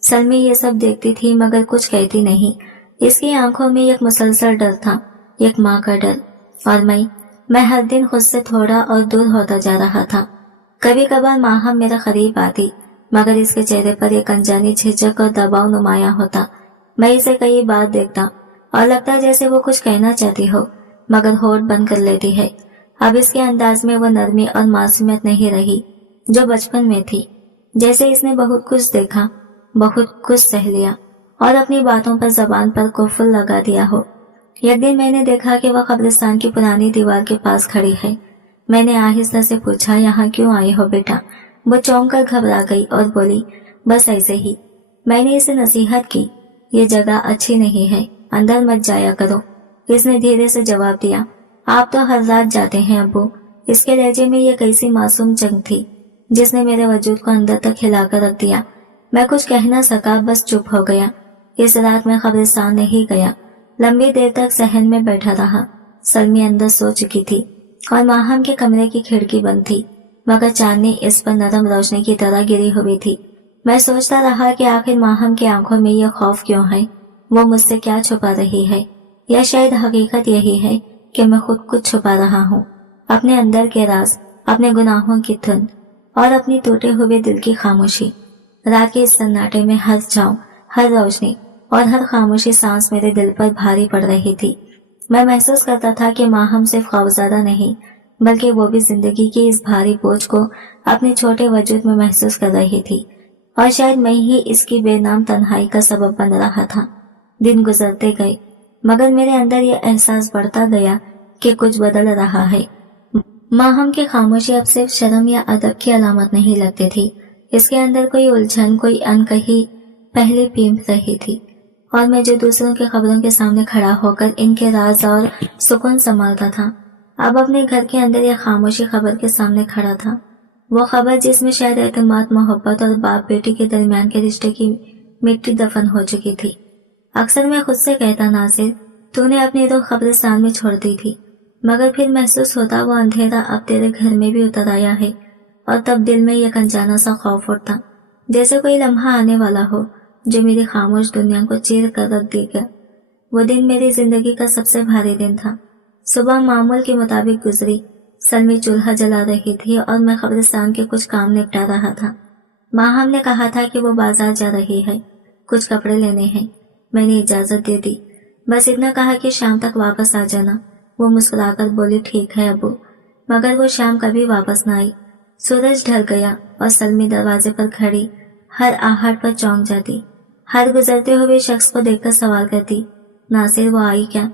سلمی یہ سب دیکھتی تھی مگر کچھ کہتی نہیں، اس کی آنکھوں میں ایک مسلسل ڈر تھا، ایک ماں کا ڈر، اور میں ہر دن خود سے تھوڑا اور دور ہوتا جا رہا تھا۔ کبھی کبھار ماہم میرے قریب آتی، مگر اس کے چہرے پر ایک انجانی جھجک اور دباؤ نمایاں ہوتا۔ میں اسے کئی بار دیکھتا اور لگتا جیسے وہ کچھ کہنا چاہتی ہو مگر ہونٹ بند کر لیتی ہے۔ اب اس کے انداز میں وہ نرمی اور معصومیت نہیں رہی جو بچپن میں تھی، جیسے اس نے بہت کچھ دیکھا बहुत कुछ सह लिया और अपनी बातों पर जबान पर कुफल लगा दिया हो। एक दिन मैंने देखा कि वह कब्रिस्तान की पुरानी दीवार के पास खड़ी है। मैंने आहिस्ता से पूछा, यहाँ क्यों आई हो बेटा? वो चौंक कर घबरा गई और बोली, बस ऐसे ही। मैंने इसे नसीहत की, ये जगह अच्छी नहीं है, अंदर मत जाया करो। इसने धीरे से जवाब दिया, आप तो हर रात जाते हैं अब्बू। इसके लहजे में ये कैसी मासूम जंग थी जिसने मेरे वजूद को अंदर तक हिलाकर रख दिया। मैं कुछ कह न सका, बस चुप हो गया। इस रात मैं कब्रिस्तान नहीं गया। लंबी देर तक सहन में बैठा रहा। सलमी अंदर सो चुकी थी और माहम के कमरे की खिड़की बंद थी, मगर चांदनी इस पर नरम रोशनी की तरह गिरी हुई थी। मैं सोचता रहा कि आखिर माहम की आंखों में यह खौफ क्यों है, वो मुझसे क्या छुपा रही है, या शायद हकीकत यही है कि मैं खुद कुछ छुपा रहा हूँ, अपने अंदर के राज, अपने गुनाहों की धुन और अपनी टूटे हुए दिल की खामोशी। रात के इस सन्नाटे में हर छांव, हर रोशनी और हर खामोशी सांस मेरे दिल पर भारी पड़ रही थी। मैं महसूस करता था कि माहम सिर्फ खौफजदा नहीं, बल्कि वो भी जिंदगी की इस भारी बोझ को अपने छोटे वजूद में महसूस कर रही थी, और शायद मैं ही इसकी बेनाम तन्हाई का सबब बन रहा था। दिन गुजरते गए, मगर मेरे अंदर यह एहसास बढ़ता गया कि कुछ बदल रहा है। माहम की खामोशी अब सिर्फ शर्म या अदब की अलामत नहीं लगती थी। इसके अंदर कोई उलझन, कोई अनकही पहले पींप रही थी, और मैं जो दूसरों के खबरों के सामने खड़ा होकर इनके राज और सुकून संभालता था, अब अपने घर के अंदर यह खामोशी खबर के सामने खड़ा था। वो खबर जिसमें शायद एतमाद, मोहब्बत और बाप बेटी के दरमियान के रिश्ते की मिट्टी दफन हो चुकी थी। अक्सर मैं खुद से कहता, नासिर तूने अपनी रूह कब्रिस्तान में छोड़ दी थी, मगर फिर महसूस होता वो अंधेरा अब तेरे घर में भी उतर आया है, और तब दिल में एक अनजाना सा खौफ उठता, जैसे कोई लम्हा आने वाला हो जो मेरी खामोश दुनिया को चीर कर रख देगा। वो दिन मेरी जिंदगी का सबसे भारी दिन था। सुबह मामूल के मुताबिक गुजरी। सलमी चूल्हा जला रही थी और मैं कब्रिस्तान के कुछ काम निपटा रहा था। माहम ने कहा था कि वो बाजार जा रही है, कुछ कपड़े लेने हैं। मैंने इजाजत दे दी, बस इतना कहा कि शाम तक वापस आ जाना। वो मुस्कुराकर बोली, ठीक है अब्बू। मगर वो शाम कभी वापस न आई। सूरज ढल गया और सलमी दरवाजे पर खड़ी हर आहट पर चौंक जाती, हर गुजरते हुए शख्स को देखकर सवाल करती, नासिर वो आई क्या?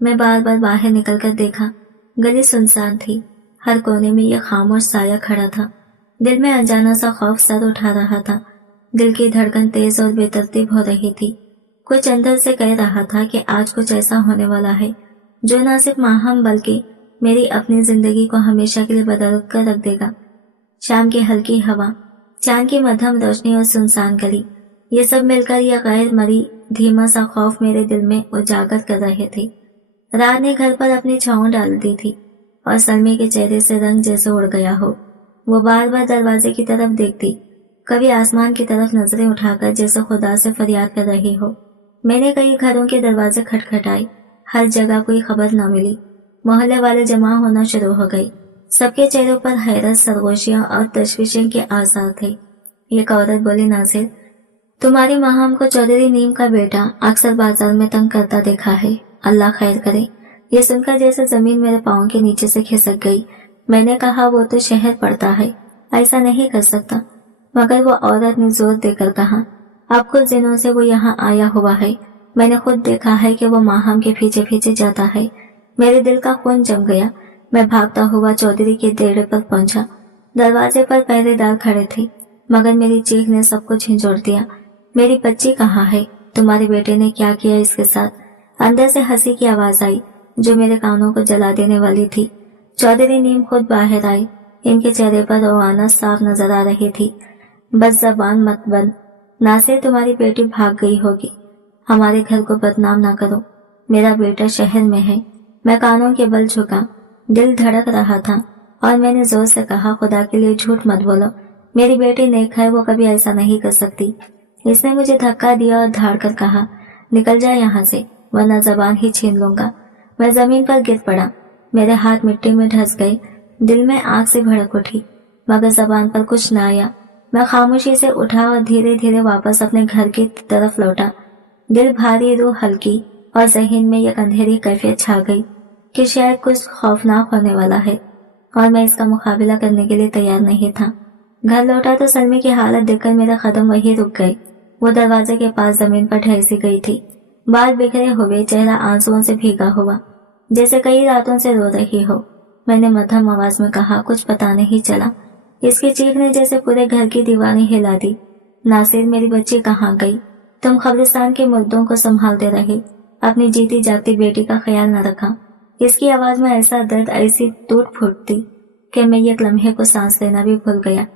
मैं बार बार बाहर निकलकर देखा, गली सुनसान थी। हर कोने में यह खामोश साया खड़ा था। दिल में अनजाना सा खौफ सर उठा रहा था। दिल की धड़कन तेज और बेतरतीब हो रही थी। कुछ अंदर से कह रहा था कि आज कुछ ऐसा होने वाला है जो न सिर्फ माहम बल्कि मेरी अपनी जिंदगी को हमेशा के लिए बदल कर रख देगा। शाम की हल्की हवा, चांद की मध्यम रोशनी और सुनसान गली, ये सब मिलकर यह गैर मरी धीमा सा खौफ मेरे दिल में उजागर कर रहे थे। रात ने घर पर अपनी छाँव डाल दी थी और सलमी के चेहरे से रंग जैसे उड़ गया हो। वो बार बार दरवाजे की तरफ देखती, कभी आसमान की तरफ नजरें उठाकर जैसे खुदा से फरियाद कर रही हो। मैंने कई घरों के दरवाजे खटखटाए, हर जगह कोई खबर न मिली। मोहल्ले वाले जमा होना शुरू हो गए। सबके चेहरों पर हैरत, सरगोशियां और तशवीशें के आसार थे। एक औरत बोली, नासिर तुम्हारी माहम को चौधरी नीम का बेटा अक्सर बाजार में तंग करता देखा है, अल्लाह खैर करे। ये सुनकर जैसे जमीन मेरे पाँव के नीचे से खिसक गई। मैंने कहा, वो तो शहर पड़ता है, ऐसा नहीं कर सकता। मगर वो औरत ने जोर देकर कहा, अब कुछ दिनों से वो यहाँ आया हुआ है। मैंने खुद देखा है कि वो माहम के पीछे पीछे जाता है। मेरे दिल का खून जम गया। मैं भागता हुआ चौधरी के देरे पर पहुंचा। दरवाजे पर पहरेदार खड़े थे, मगर मेरी चीख ने सब कुछ झंझोड़ दिया। मेरी बच्ची कहाँ है? तुम्हारे बेटे ने क्या किया इसके साथ? अंदर से हंसी की आवाज आई जो मेरे कानों को जला देने वाली थी। चौधरी नीम खुद बाहर आए। इनके चेहरे पर रोआना साफ नजर आ रही थी। बस जबान मत बंद, नासिर तुम्हारी बेटी भाग गई होगी। हमारे घर को बदनाम ना करो। मेरा बेटा शहर में है। मैं कानों के बल झुका। दिल धड़क रहा था और मैंने जोर से कहा, खुदा के लिए झूठ मत बोलो। मेरी बेटी नेक है, वो कभी ऐसा नहीं कर सकती। इसने मुझे धक्का दिया और धाड़ कर कहा, निकल जा यहाँ से, वरना जबान ही छीन लूंगा। मैं जमीन पर गिर पड़ा। मेरे हाथ मिट्टी में धंस गए। दिल में आग से भड़क उठी, मगर जबान पर कुछ न आया। मैं खामोशी से उठा और धीरे धीरे वापस अपने घर की तरफ लौटा। दिल भारी, रूह हल्की और ज़हन में एक अंधेरी कैफियत छा गई कि शायद कुछ खौफनाक होने वाला है, और मैं इसका मुकाबला करने के लिए तैयार नहीं था। घर लौटा तो सलमी की हालत देखकर मेरे कदम वहीं रुक गए। वो दरवाजे के पास जमीन पर ठहर सी गई थी, बाल बिखरे हुए, चेहरा आंसुओं से भीगा हुआ, जैसे कई रातों से रो रही हो। मैंने मध्यम आवाज में कहा, कुछ पता नहीं चला। इसकी चीख ने जैसे पूरे घर की दीवारें हिला दी। नासिर, मेरी बच्ची कहाँ गई? तुम कब्रिस्तान के मुर्दों को संभालते रहे, अपनी जीती जागती बेटी का ख्याल न रखा। इसकी आवाज में ऐसा दर्द, ऐसी टूट फूट थी कि मैं एक लम्हे को सांस लेना भी भूल गया।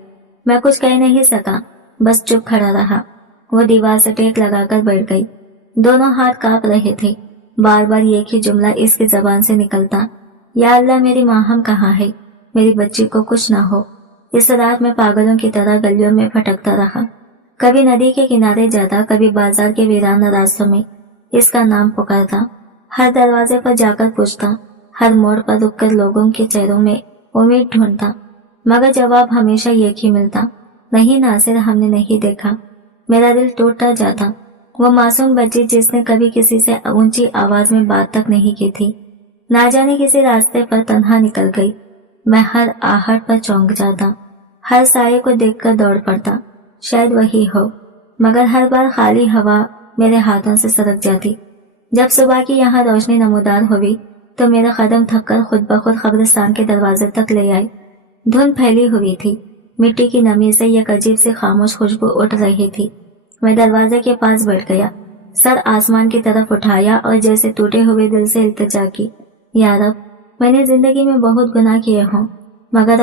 मैं कुछ कह नहीं सका, बस चुप खड़ा रहा। वो दीवार से टेक लगाकर बैठ गई। दोनों हाथ कांप रहे थे। बार बार एक ही जुमला इसकी जबान से निकलता, या अल्लाह, मेरी माहम कहाँ है? मेरी बच्ची को कुछ ना हो। इस रात में पागलों की तरह गलियों में भटकता रहा। कभी नदी के किनारे जाता, कभी बाजार के वीराना रास्तों में इसका नाम पुकारता, हर दरवाजे पर जाकर पूछता, हर मोड़ पर रुककर लोगों के चेहरों में उम्मीद ढूंढता, मगर जवाब हमेशा एक ही मिलता, नहीं नासिर, हमने नहीं देखा। मेरा दिल टूटता जाता। वो मासूम बच्ची जिसने कभी किसी से ऊंची आवाज में बात तक नहीं की थी, ना जाने किसी रास्ते पर तन्हा निकल गई। मैं हर आहट पर चौंक जाता, हर साये को देखकर दौड़ पड़ता, शायद वही हो, मगर हर बार खाली हवा मेरे हाथों से सरक जाती। जब सुबह की यहाँ रोशनी नमूदार हुई तो मेरा कदम थककर खुद ब खुद कब्रिस्तान के दरवाजे तक ले आई। धुंध फैली हुई थी, मिट्टी की नमी से एक अजीब सी खामोश खुशबू उठ रही थी। मैं दरवाजे के पास बैठ गया, सर आसमान की तरफ उठाया और जैसे टूटे हुए दिल से इल्तिजा की, या रब, मैंने जिंदगी में बहुत गुनाह किए हों, मगर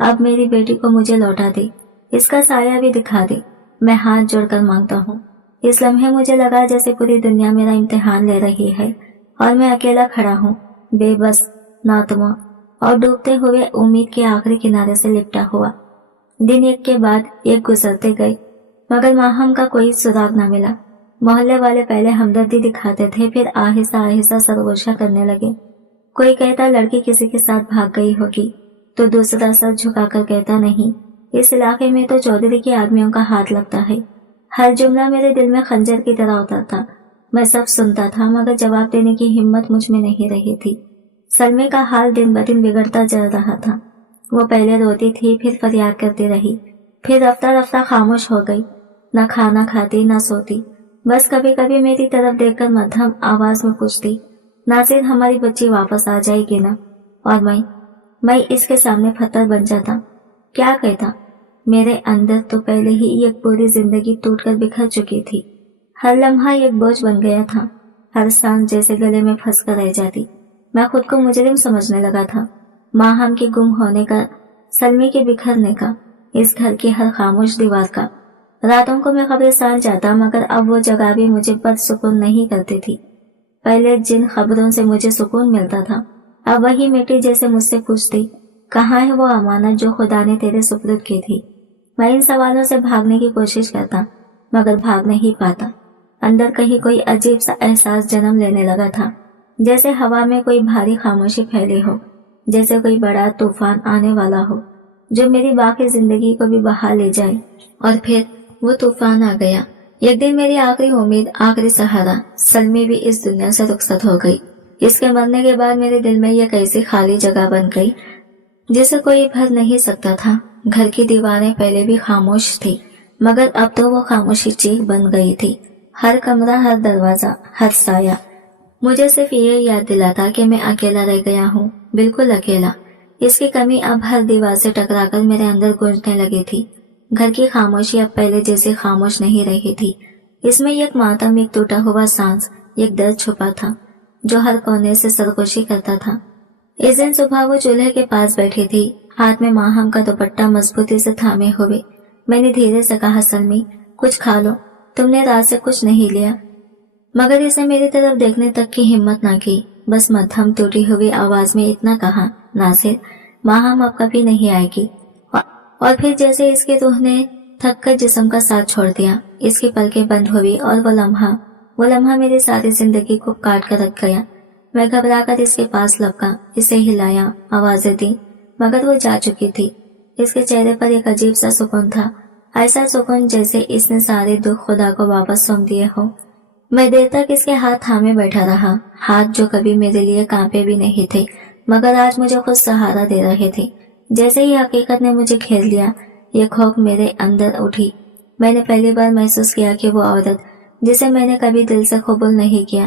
अब मेरी बेटी को मुझे लौटा दे, इसका साया भी दिखा दे। मैं हाथ जोड़कर मांगता हूँ। इस लम्हे मुझे लगा जैसे पूरी दुनिया मेरा इम्तिहान ले रही है और मैं अकेला खड़ा हूँ, बेबस, नातुमा और डूबते हुए उम्मीद के आखिरी किनारे से लिपटा हुआ। दिन एक के बाद एक गुजरते गए, मगर माहम का कोई सुराग न मिला। मोहल्ले वाले पहले हमदर्दी दिखाते थे, फिर आहिस्ता आहिस्ता सरगोशा करने लगे। कोई कहता लड़की किसी के साथ भाग गई होगी, तो दूसरा सर झुकाकर कहता, नहीं, इस इलाके में तो चौधरी के आदमियों का हाथ लगता है। हर जुमला मेरे दिल में खंजर की तरह उतरता। मैं सब सुनता था, मगर जवाब देने की हिम्मत मुझ में नहीं रही थी। सलमे का हाल दिन ब दिन बिगड़ता जा रहा था। वो पहले रोती थी, फिर फरियाद करती रही, फिर रफ्ता रफ्ता खामोश हो गई। न खाना खाती, न सोती, बस कभी कभी मेरी तरफ देखकर मध्यम आवाज में पूछती, नासिर, हमारी बच्ची वापस आ जाएगी ना? और मैं इसके सामने पत्थर बन जाता। क्या कहता? मेरे अंदर तो पहले ही एक पूरी जिंदगी टूटकर बिखर चुकी थी। हर लम्हा एक बोझ बन गया था, हर सांस जैसे गले में फंस कर रह जाती। मैं खुद को मुजरिम समझने लगा था। माहम के गुम होने का, सलमी के बिखरने का, इस घर की हर खामोश दीवार का। रातों को मैं कब्रिस्तान जाता, मगर अब वो जगह भी मुझे बदसुकून नहीं करती थी। पहले जिन खबरों से मुझे सुकून मिलता था, अब वही मिट्टी जैसे मुझसे पूछती, कहाँ है वो अमानत जो खुदा ने तेरे सुपुर्द की थी? मैं इन सवालों से भागने की कोशिश करता, मगर भाग नहीं पाता। अंदर कहीं कोई अजीब सा एहसास जन्म लेने लगा था, जैसे हवा में कोई भारी खामोशी फैली हो, जैसे कोई बड़ा तूफान आने वाला हो जो मेरी बाकी जिंदगी को भी बहा ले जाए। और फिर वो तूफान आ गया। एक दिन मेरी आखिरी उम्मीद, आखिरी सहारा, सलमी भी इस दुनिया से रुखसत हो गई। इसके मरने के बाद मेरे दिल में एक ऐसी खाली जगह बन गई जिसे कोई भर नहीं सकता था। घर की दीवारें पहले भी खामोश थी, मगर अब तो वो खामोशी चीख बन गई थी। हर कमरा, हर दरवाजा, हर साया मुझे सिर्फ ये याद दिलाता कि मैं अकेला रह गया हूँ, बिल्कुल अकेला। इसकी कमी अब हर दीवार से टकराकर मेरे अंदर गूंजने लगी थी। घर की खामोशी अब पहले जैसे खामोश नहीं रही थी। इसमें एक मातम, एक टूटा हुआ सांस, एक दर्द छुपा था जो हर कोने से सरगोशी करता था। इस दिन सुबह वो चूल्हे के पास बैठी थी, हाथ में माहम का दुपट्टा मजबूती से थामे हुए। मैंने धीरे से कहा, सलमी, कुछ खा लो, तुमने रात से कुछ नहीं लिया। मगर इसने मेरी तरफ देखने तक की हिम्मत ना की, बस मध्यम टूटी हुई आवाज में इतना कहा, नासिर, माहम अब कभी नहीं आएगी। और फिर जैसे इसकी रूह ने थक कर जिस्म का साथ छोड़ दिया, इसकी पलकें बंद हुई और वो लम्हा मेरी सारी जिंदगी को काट कर रख गया। मैं घबराकर इसके पास लपका, इसे हिलाया, आवाजें दी, मगर वो जा चुकी थी। इसके चेहरे पर एक अजीब सा सुकून था, ऐसा सुकून जैसे इसने सारे दुख खुदा को वापस सौंप दिए हो। मैं देर तक इसके हाथ थामे बैठा रहा, हाथ जो कभी मेरे लिए कांपे भी नहीं थे, मगर आज मुझे खुद सहारा दे रहे थे। जैसे ही हकीकत ने मुझे घेर लिया, ये खौफ मेरे अंदर उठी। میں نے پہلی بار محسوس کیا کہ وہ عورت جسے میں نے کبھی دل سے قبول نہیں کیا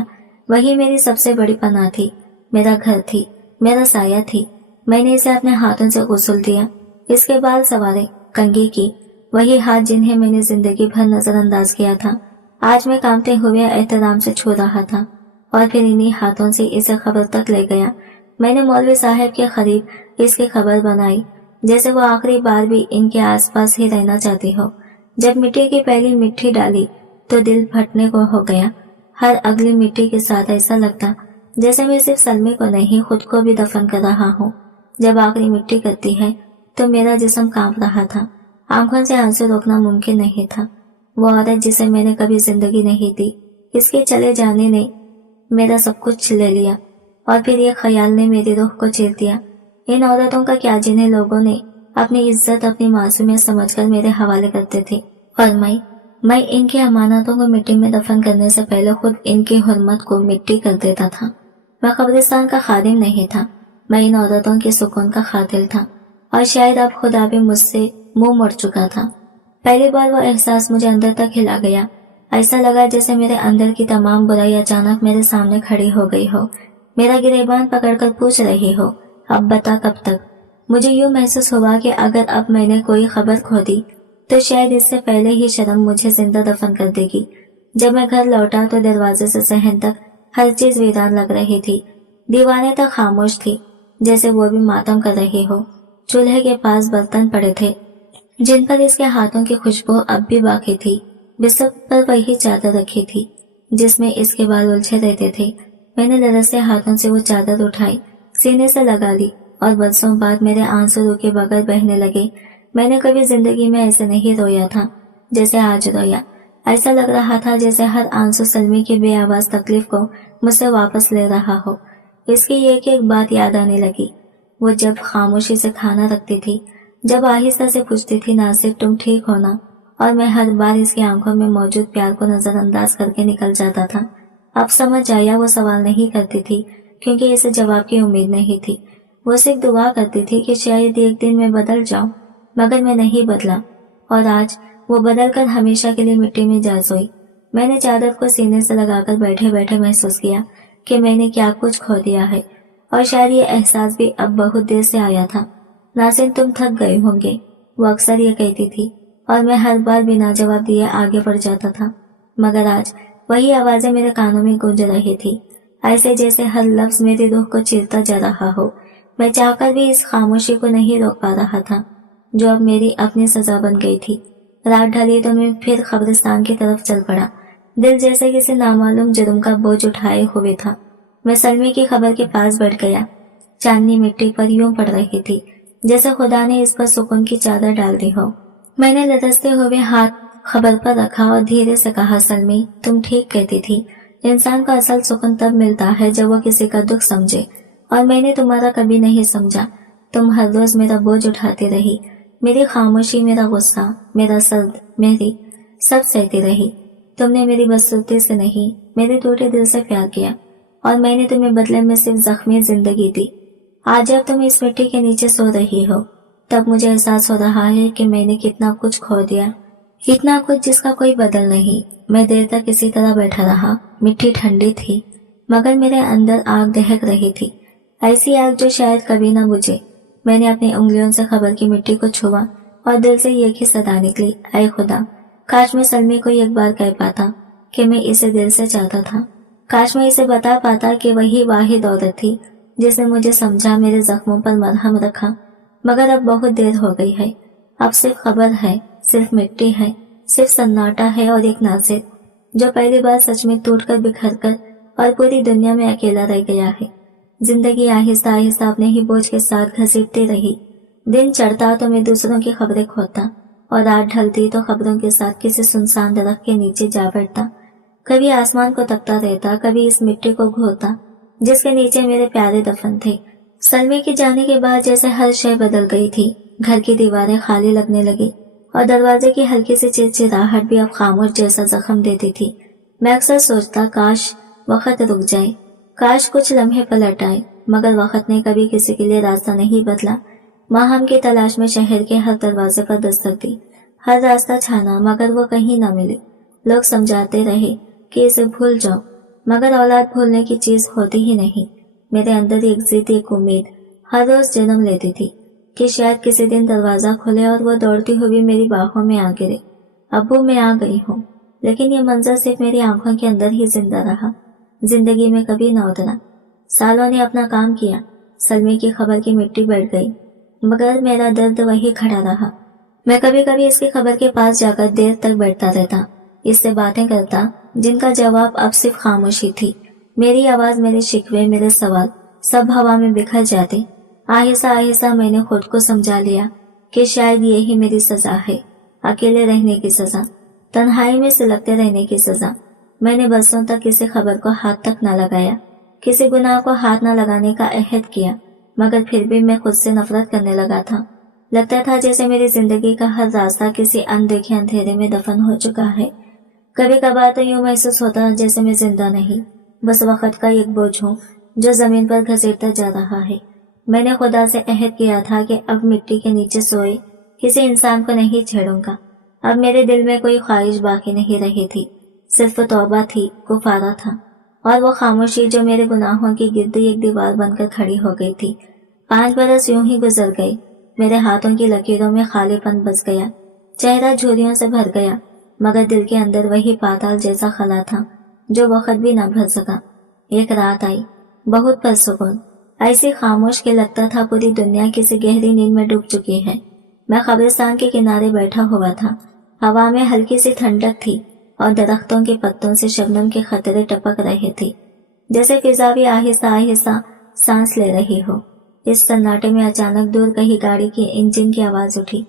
وہی میری سب سے بڑی پناہ تھی، میرا گھر تھی، میرا سایہ تھی۔ میں نے اسے اپنے ہاتھوں سے غسل دیا، اس کے بال سوارے، کنگھی کی، وہی ہاتھ جنہیں میں نے زندگی بھر نظر انداز کیا تھا آج میں کانپتے ہوئے احترام سے چھو رہا تھا، اور پھر انہی ہاتھوں سے اسے خبر تک لے گیا۔ میں نے مولوی صاحب کے قریب اس کی خبر بنائی جیسے وہ آخری بار بھی ان کے آس پاس ہی رہنا چاہتی ہو۔ جب مٹی کی پہلی مٹھی ڈالی تو دل پھٹنے کو ہو گیا۔ ہر اگلی مٹی کے ساتھ ایسا لگتا جیسے میں صرف سلمی کو نہیں خود کو بھی دفن کر رہا ہوں۔ جب آخری مٹی کرتی ہے تو میرا جسم کانپ رہا تھا، آنکھوں سے آنسو روکنا ممکن نہیں تھا۔ وہ عورت جسے میں نے کبھی زندگی نہیں دی، اس کے چلے جانے نے میرا سب کچھ لے لیا، اور پھر یہ خیال نے میری روح کو چیر دیا، ان عورتوں کا کیا جنہیں لوگوں نے اپنی عزت اپنی معصومیت سمجھ کر میرے حوالے کرتے تھے، اور میں ان کی امانتوں کو مٹی میں دفن کرنے سے پہلے خود ان کی حرمت کو مٹی کر دیتا تھا۔ میں قبرستان کا خادم نہیں تھا، میں ان عورتوں کے سکون کا قاتل تھا، اور شاید اب خدا بھی مجھ سے منہ موڑ چکا تھا۔ پہلی بار وہ احساس مجھے اندر تک ہلا گیا، ایسا لگا جیسے میرے اندر کی تمام برائی اچانک میرے سامنے کھڑی ہو گئی ہو، میرا گریبان پکڑ کر پوچھ رہی ہو، اب بتا کب تک۔ مجھے یوں محسوس ہوا کہ اگر اب میں نے کوئی خبر کھو دی تو شاید اس سے پہلے ہی شرم مجھے زندہ دفن کر دے گی۔ جب میں گھر لوٹا تو دروازے سے صحن تک ہر چیز ویران لگ رہی تھی، دیوانیں تک خاموش تھی جیسے وہ بھی ماتم کر رہی ہو۔ چولہے کے پاس برتن پڑے تھے جن پر اس کے ہاتھوں کی خوشبو اب بھی باقی تھی، بستر پر وہی چادر رکھی تھی جس میں اس کے بال الجھے رہتے تھے۔ میں نے لرزتے ہاتھوں سے وہ چادر اٹھائی، سینے سے لگا لی، اور برسوں بعد میرے آنسو روکے بغیر بہنے لگے۔ میں نے کبھی زندگی میں ایسے نہیں رویا تھا جیسے آج رویا۔ ایسا لگ رہا تھا جیسے ہر آنسو سلمی کی بے آواز تکلیف کو مجھ سے واپس لے رہا ہو۔ اس کی ایک ایک بات یاد آنے لگی، وہ جب خاموشی سے کھانا رکھتی تھی، جب آہستہ سے پوچھتی تھی ناصر تم ٹھیک ہو نا، اور میں ہر بار اس کی آنکھوں میں موجود پیار کو نظر انداز کر کے نکل جاتا تھا۔ اب سمجھ آیا وہ سوال نہیں کرتی تھی کیونکہ اسے جواب کی امید نہیں تھی، وہ صرف دعا کرتی تھی کہ شاید ایک دن میں بدل جاؤں، مگر میں نہیں بدلا، اور آج وہ بدل کر ہمیشہ کے لیے مٹی میں جا سوئی۔ میں نے چادر کو سینے سے لگا کر بیٹھے بیٹھے محسوس کیا کہ میں نے کیا کچھ کھو دیا ہے، اور شاید یہ احساس بھی اب بہت دیر سے آیا تھا۔ ناصر تم تھک گئے ہوں گے، وہ اکثر یہ کہتی تھی، اور میں ہر بار بنا جواب دیے آگے بڑھ جاتا تھا، مگر آج وہی آوازیں میرے کانوں میں گونج رہی تھی، ایسے جیسے ہر لفظ میری روح کو چیرتا جا رہا ہو۔ میں چاہ کر بھی اس خاموشی کو نہیں روک پا رہا تھا جو اب میری اپنی سزا بن گئی تھی۔ رات ڈھلی تو میں پھر قبرستان کی طرف چل پڑا، دل جیسے کسی نامعلوم جرم کا بوجھ اٹھائے ہوئے تھا۔ میں سلمی کی قبر کے پاس بیٹھ گیا، چاندنی مٹی پر یوں پڑ رہی تھی جیسے خدا نے اس پر سکون کی چادر ڈال دی ہو۔ میں نے لرزتے ہوئے ہاتھ قبر پر رکھا اور دھیرے سے کہا سلمی تم ٹھیک کہتی تھی، انسان کو اصل سکون تب ملتا ہے جب وہ کسی کا دکھ سمجھے، اور میں نے تمہارا کبھی نہیں سمجھا۔ تم ہر روز میرا بوجھ اٹھاتی رہی، میری خاموشی، میرا غصہ، میرا سرد، میری سب سہتی رہی۔ تم نے میری بدسلوکی سے نہیں، میرے ٹوٹے دل سے پیار کیا، اور میں نے تمہیں بدلے میں صرف زخمی زندگی دی۔ آج جب تم اس مٹی کے نیچے سو رہی ہو تب مجھے احساس ہو رہا ہے کہ میں نے کتنا کچھ کھو دیا، اتنا کچھ جس کا کوئی بدل نہیں۔ میں دیر تک اسی طرح بیٹھا رہا، مٹی ٹھنڈی تھی مگر میرے اندر آگ دہک رہی تھی، ایسی آگ جو شاید کبھی نہ بجھے۔ میں نے اپنی انگلیوں سے قبر کی مٹی کو چھوا اور دل سے ایک ہی صدا نکلی، اے خدا، کاش میں سلمی کو ایک بار کہہ پاتا کہ میں اسے دل سے چاہتا تھا، کاش میں اسے بتا پاتا کہ وہی واحد عورت تھی جس نے مجھے سمجھا، میرے زخموں پر مرہم رکھا، مگر اب بہت دیر ہو گئی ہے۔ اب صرف قبر ہے، صرف مٹی ہے، صرف سناٹا ہے، اور ایک ناصر جو پہلی بار سچ میں ٹوٹ کر بکھر کر اور پوری دنیا میں اکیلا رہ گیا ہے۔ زندگی آہستہ آہستہ اپنے ہی بوجھ کے ساتھ گھسیٹتی رہی، دن چڑھتا تو میں دوسروں کی خبریں کھوتا، اور رات ڈھلتی تو خبروں کے ساتھ کسی سنسان درخت کے نیچے جا بیٹھتا، کبھی آسمان کو تکتا رہتا، کبھی اس مٹی کو گھوتا جس کے نیچے میرے پیارے دفن تھے۔ سلمی کے جانے کے بعد جیسے ہر شے بدل گئی تھی، گھر کی دیواریں خالی لگنے لگی، اور دروازے کی ہلکی سی چرچراہٹ بھی اب خاموش جیسا زخم دیتی تھی۔ میں اکثر سوچتا کاش وقت رک جائے، کاش کچھ لمحے پلٹ آئے، مگر وقت نے کبھی کسی کے لیے راستہ نہیں بدلا۔ ماں ہم کی تلاش میں شہر کے ہر دروازے پر دستک دی، हर रास्ता छाना मगर वो कहीं न मिली। लोग समझाते रहे कि इसे भूल जाओ, मगर औलाद भूलने की चीज होती ही नहीं। मेरे अंदर एक जिद, एक उम्मीद हर रोज जन्म लेती थी कि शायद किसी दिन दरवाजा खुले और वो दौड़ती हुई मेरी बाहों में आ गिरे। अब्बू, मैं आ गई हूँ। लेकिन ये मंजर सिर्फ मेरी आंखों के अंदर ही जिंदा रहा, जिंदगी में कभी न उतरा। सालों ने अपना काम किया, सलमी की खबर की मिट्टी बैठ गई, मगर मेरा दर्द वही खड़ा रहा। मैं कभी कभी इसकी खबर के पास जाकर देर तक बैठता रहता, इससे बातें करता जिनका जवाब अब सिर्फ खामोशी थी। मेरी आवाज, मेरे शिकवे, मेरे सवाल सब हवा में बिखर जाते। आहिस्ता आहिस्ता मैंने खुद को समझा लिया कि शायद यही मेरी सजा है, अकेले रहने की सजा, तन्हाई में सिलकते रहने की सजा। मैंने बरसों तक किसी खबर को हाथ तक न लगाया, किसी गुनाह को हाथ न लगाने का अहद किया, मगर फिर भी मैं खुद से नफरत करने लगा था। लगता था जैसे मेरी जिंदगी का हर रास्ता किसी अनदेखे अंधेरे में दफन हो चुका है। कभी कभार तो यूं महसूस होता जैसे मैं जिंदा नहीं, बस वक्त का एक बोझ हूँ जो जमीन पर घसीटता जा रहा है। मैंने खुदा से अहद किया था कि अब मिट्टी के नीचे सोए किसी इंसान को नहीं छेड़ूंगा। अब मेरे दिल में कोई ख्वाहिश बाकी नहीं रही थी, सिर्फ तौबा थी, कुफारा था, और वो खामोशी जो मेरे गुनाहों की गिर्द एक दीवार बनकर खड़ी हो गई थी। 5 बरस यूं ही गुजर गए। मेरे हाथों की लकीरों में खालीपन बस गया, चेहरा झुर्रियों से भर गया, मगर दिल के अंदर वही पाताल जैसा खला था जो वक्त भी न भर सका। एक रात आई, बहुत पुरसुकून, ऐसी खामोश के लगता था पूरी दुनिया किसी गहरी नींद में डूब चुकी है। मैं कब्रिस्तान के किनारे बैठा हुआ था। हवा में हल्की सी ठंडक थी और दरख्तों के पत्तों से शबनम के खतरे टपक रहे थे, जैसे फिजा भी आहिस्ता आहिस्ता सांस ले रही हो। इस सन्नाटे में अचानक दूर कहीं गाड़ी की इंजन की आवाज उठी।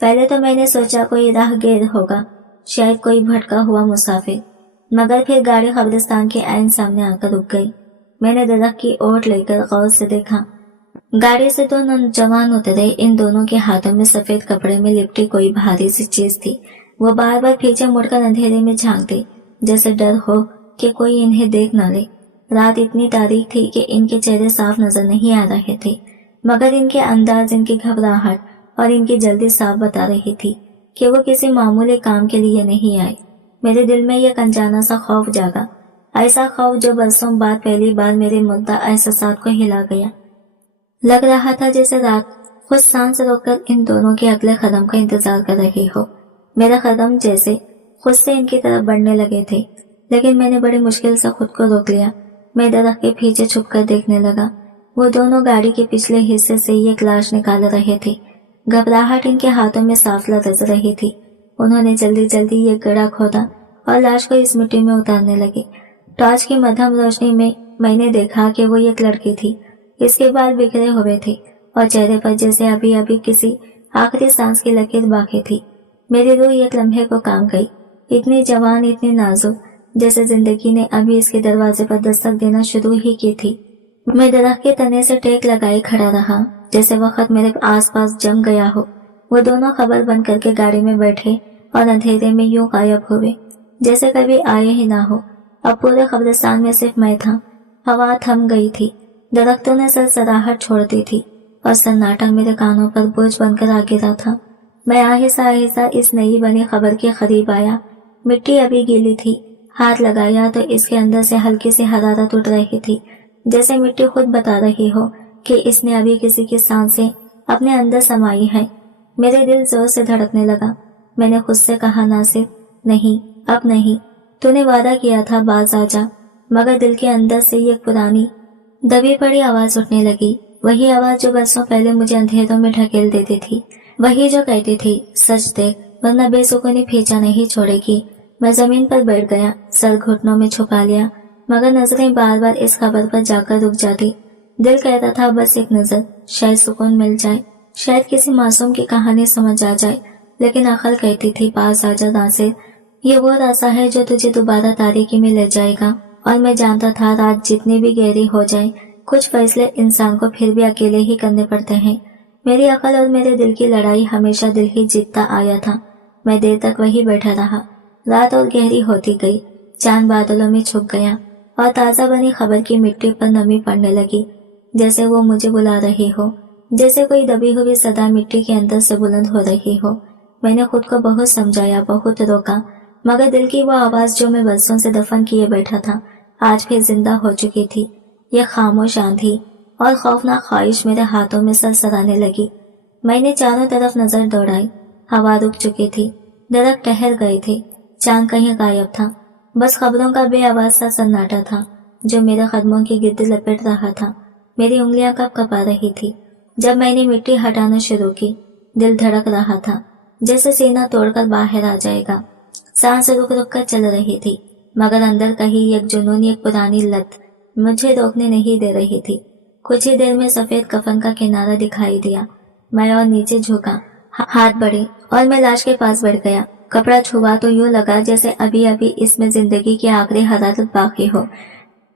पहले तो मैंने सोचा कोई राहगीर होगा, शायद कोई भटका हुआ मुसाफिर, मगर फिर गाड़ी कब्रिस्तान के ऐन सामने आकर रुक गई। मैंने दरख्त की ओट लेकर गौर से देखा। गाड़ी से 2 नौजवान उतरे। इन दोनों के हाथों में सफेद कपड़े में लिपटी कोई भारी सी चीज थी। वो बार बार पीछे मुड़कर अंधेरे में झांकते, जैसे डर हो कि कोई इन्हें देख न ले। रात इतनी तारीक थी कि इनके चेहरे साफ नजर नहीं आ रहे थे, मगर इनके अंदाज, इनकी घबराहट और इनकी जल्दी साफ बता रही थी कि वो किसी मामूली काम के लिए नहीं आए। मेरे दिल में एक अनजाना सा खौफ जागा, ऐसा खौफ जो बरसों बाद पहली बार मेरे मुर्दा एहसासात को हिला गया। लग रहा था जैसे रात खुद सांस रोककर इन दोनों के अगले कदम का इंतजार कर रही हो। मेरा कदम जैसे खुद से इनकी तरफ बढ़ने लगे थे, लेकिन मैंने बड़ी मुश्किल से खुद को रोक लिया। मैं दरख्त के पीछे छुपकर देखने लगा। वो दोनों गाड़ी के पिछले हिस्से से एक लाश निकाल रहे थे। घबराहट इनके हाथों में साफ लरज रही थी। उन्होंने जल्दी जल्दी एक गड्ढा खोदा और लाश को इस मिट्टी में उतारने लगे। टॉर्च की मध्यम रोशनी में मैंने देखा कि वो एक लड़की थी। इसके बाल बिखरे हुए थे और चेहरे पर जैसे अभी अभी किसी आखिरी सांस की लकीर बाकी थी। मेरी रूह एक लम्हे को काम गई। इतनी जवान, इतनी नाजुक, जैसे जिंदगी ने अभी इसके दरवाजे पर दस्तक देना शुरू ही की थी। मैं दरख्त के तने से टेक लगाए खड़ा रहा, जैसे वक्त मेरे आसपास जम गया हो। वो दोनों खबर बंद करके गाड़ी में बैठे और अंधेरे में यूं गायब हुए जैसे कभी आए ही ना हो। अब पूरे कब्रिस्तान में सिर्फ मैं था। हवा थम गई थी, दरख्तों ने सरसराहट छोड़ दी थी और सन्नाटा मेरे कानों पर बोझ बनकर आ गिरा था। मैं आहिस्ता आहिस्ता इस नई बनी खबर के करीब आया। मिट्टी अभी गीली थी। हाथ लगाया तो इसके अंदर से हल्की सी हरारत उठ रही थी, जैसे मिट्टी खुद बता रही हो कि इसने अभी किसी की सांसें अपने अंदर समाई है। मेरे दिल जोर से धड़कने लगा। मैंने खुद से कहा, नासिर, नहीं, अब नहीं। तूने वादा किया था बाज आ जा। मगर दिल के अंदर से एक पुरानी दबी पड़ी आवाज उठने लगी। वही आवाज जो बरसों पहले मुझे अंधेरों में ढकेल देती थी। वही जो कहती थी, सच देख वरना बेसुकूनी पीछा नहीं छोड़ेगी। मैं जमीन पर बैठ गया, सर घुटनों में छुपा लिया, मगर नजरें बार बार इस खबर पर जाकर रुक जाती। दिल कहता था बस एक नजर, शायद सुकून मिल जाए, शायद किसी मासूम की कहानी समझ आ जाए। लेकिन अकल कहती थी, पास आजा नासिर, ये वो रास्ता है जो तुझे दोबारा तारीकी में ले जाएगा। और मैं जानता था रात जितनी भी गहरी हो जाए, कुछ फैसले इंसान को फिर भी अकेले ही करने पड़ते हैं। मेरी अकल और मेरे दिल की लड़ाई हमेशा दिल ही जीतता आया था। मैं देर तक वही बैठा रहा। रात और गहरी होती गई, चांद बादलों में छुप गया और ताजा बनी खबर की मिट्टी पर नमी पड़ने लगी, जैसे वो मुझे बुला रही हो, जैसे कोई दबी हुई सदा मिट्टी के अंदर से बुलंद हो रही हो। मैंने खुद को बहुत समझाया, बहुत रोका, मगर दिल की वो आवाज जो मैं बरसों से दफन किए बैठा था आज फिर जिंदा हो चुकी थी। ये खामोश आंधी और खौफनाक ख्वाहिश मेरे हाथों में सरसराने लगी। मैंने चारों तरफ नजर दौड़ाई। हवा रुक चुकी थी, दरख्त ठहर गए थे, चांद कहीं गायब था। बस खबरों का बेआवाज सा सन्नाटा था जो मेरे कदमों की गिद्द लपेट रहा था। मेरी उंगलियां कप कपा रही थी। जब मैंने मिट्टी हटाना शुरू की, दिल धड़क रहा था जैसे सीना तोड़कर बाहर आ जाएगा। सांस रुक रुक कर चल रही थी, मगर अंदर कहीं एक जुनून, एक पुरानी लत मुझे रोकने नहीं दे रही थी। कुछ ही देर में सफेद कफन का किनारा दिखाई दिया। मैं और नीचे झुका, हाथ बढ़े और मैं लाश के पास बैठ गया। कपड़ा छुआ तो यूं लगा जैसे अभी अभी इसमें जिंदगी की आखिरी हरारत बाकी हो।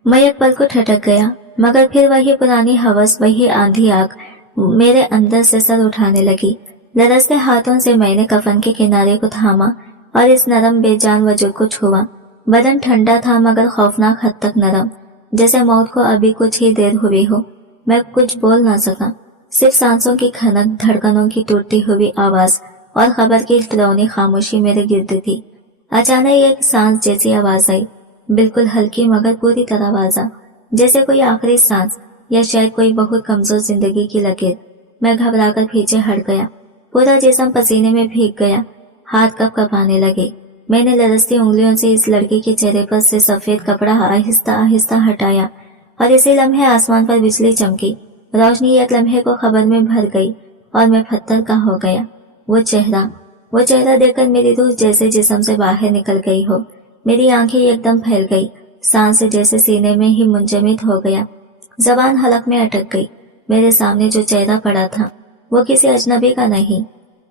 मैं एक पल को ठटक गया, मगर फिर वही पुरानी हवस, वही आंधी आग मेरे अंदर से सर उठाने लगी। लरसते हाथों से मैंने कफन के किनारे को थामा और इस नरम बेजान वजूद को छुआ। बदन ठंडा था मगर खौफनाक हद तक नरम, जैसे मौत को अभी कुछ ही देर हुई हो। मैं कुछ बोल ना सका, सिर्फ सांसों की खनक, धड़कनों की टूटती हुई आवाज और खबर की डरावनी खामोशी मेरे गिर्द थी। अचानक एक सांस जैसी आवाज आई, बिल्कुल हल्की मगर पूरी तरह वाजा, जैसे कोई आखिरी सांस या शायद कोई बहुत कमजोर जिंदगी की लकीर। मैं घबराकर पीछे हट गया, पूरा जिस्म पसीने में भीग गया, हाथ कप कपाने लगे। मैंने लरसती उंगलियों से इस लड़की के चेहरे पर से सफेद कपड़ा आहिस्ता आहिस्ता हटाया और इसी लम्हे आसमान पर बिजली चमकी। रोशनी एक लम्हे को खबर में भर गई और मैं पत्थर का हो गया। वो चेहरा देखकर मेरी रूह जैसे जिस्म से बाहर निकल गई हो। मेरी आंखें एकदम फैल गई, सांस जैसे सीने में ही मुंजमद हो गया, जबान हलक में अटक गई। मेरे सामने जो चेहरा पड़ा था वो किसी अजनबी का नहीं,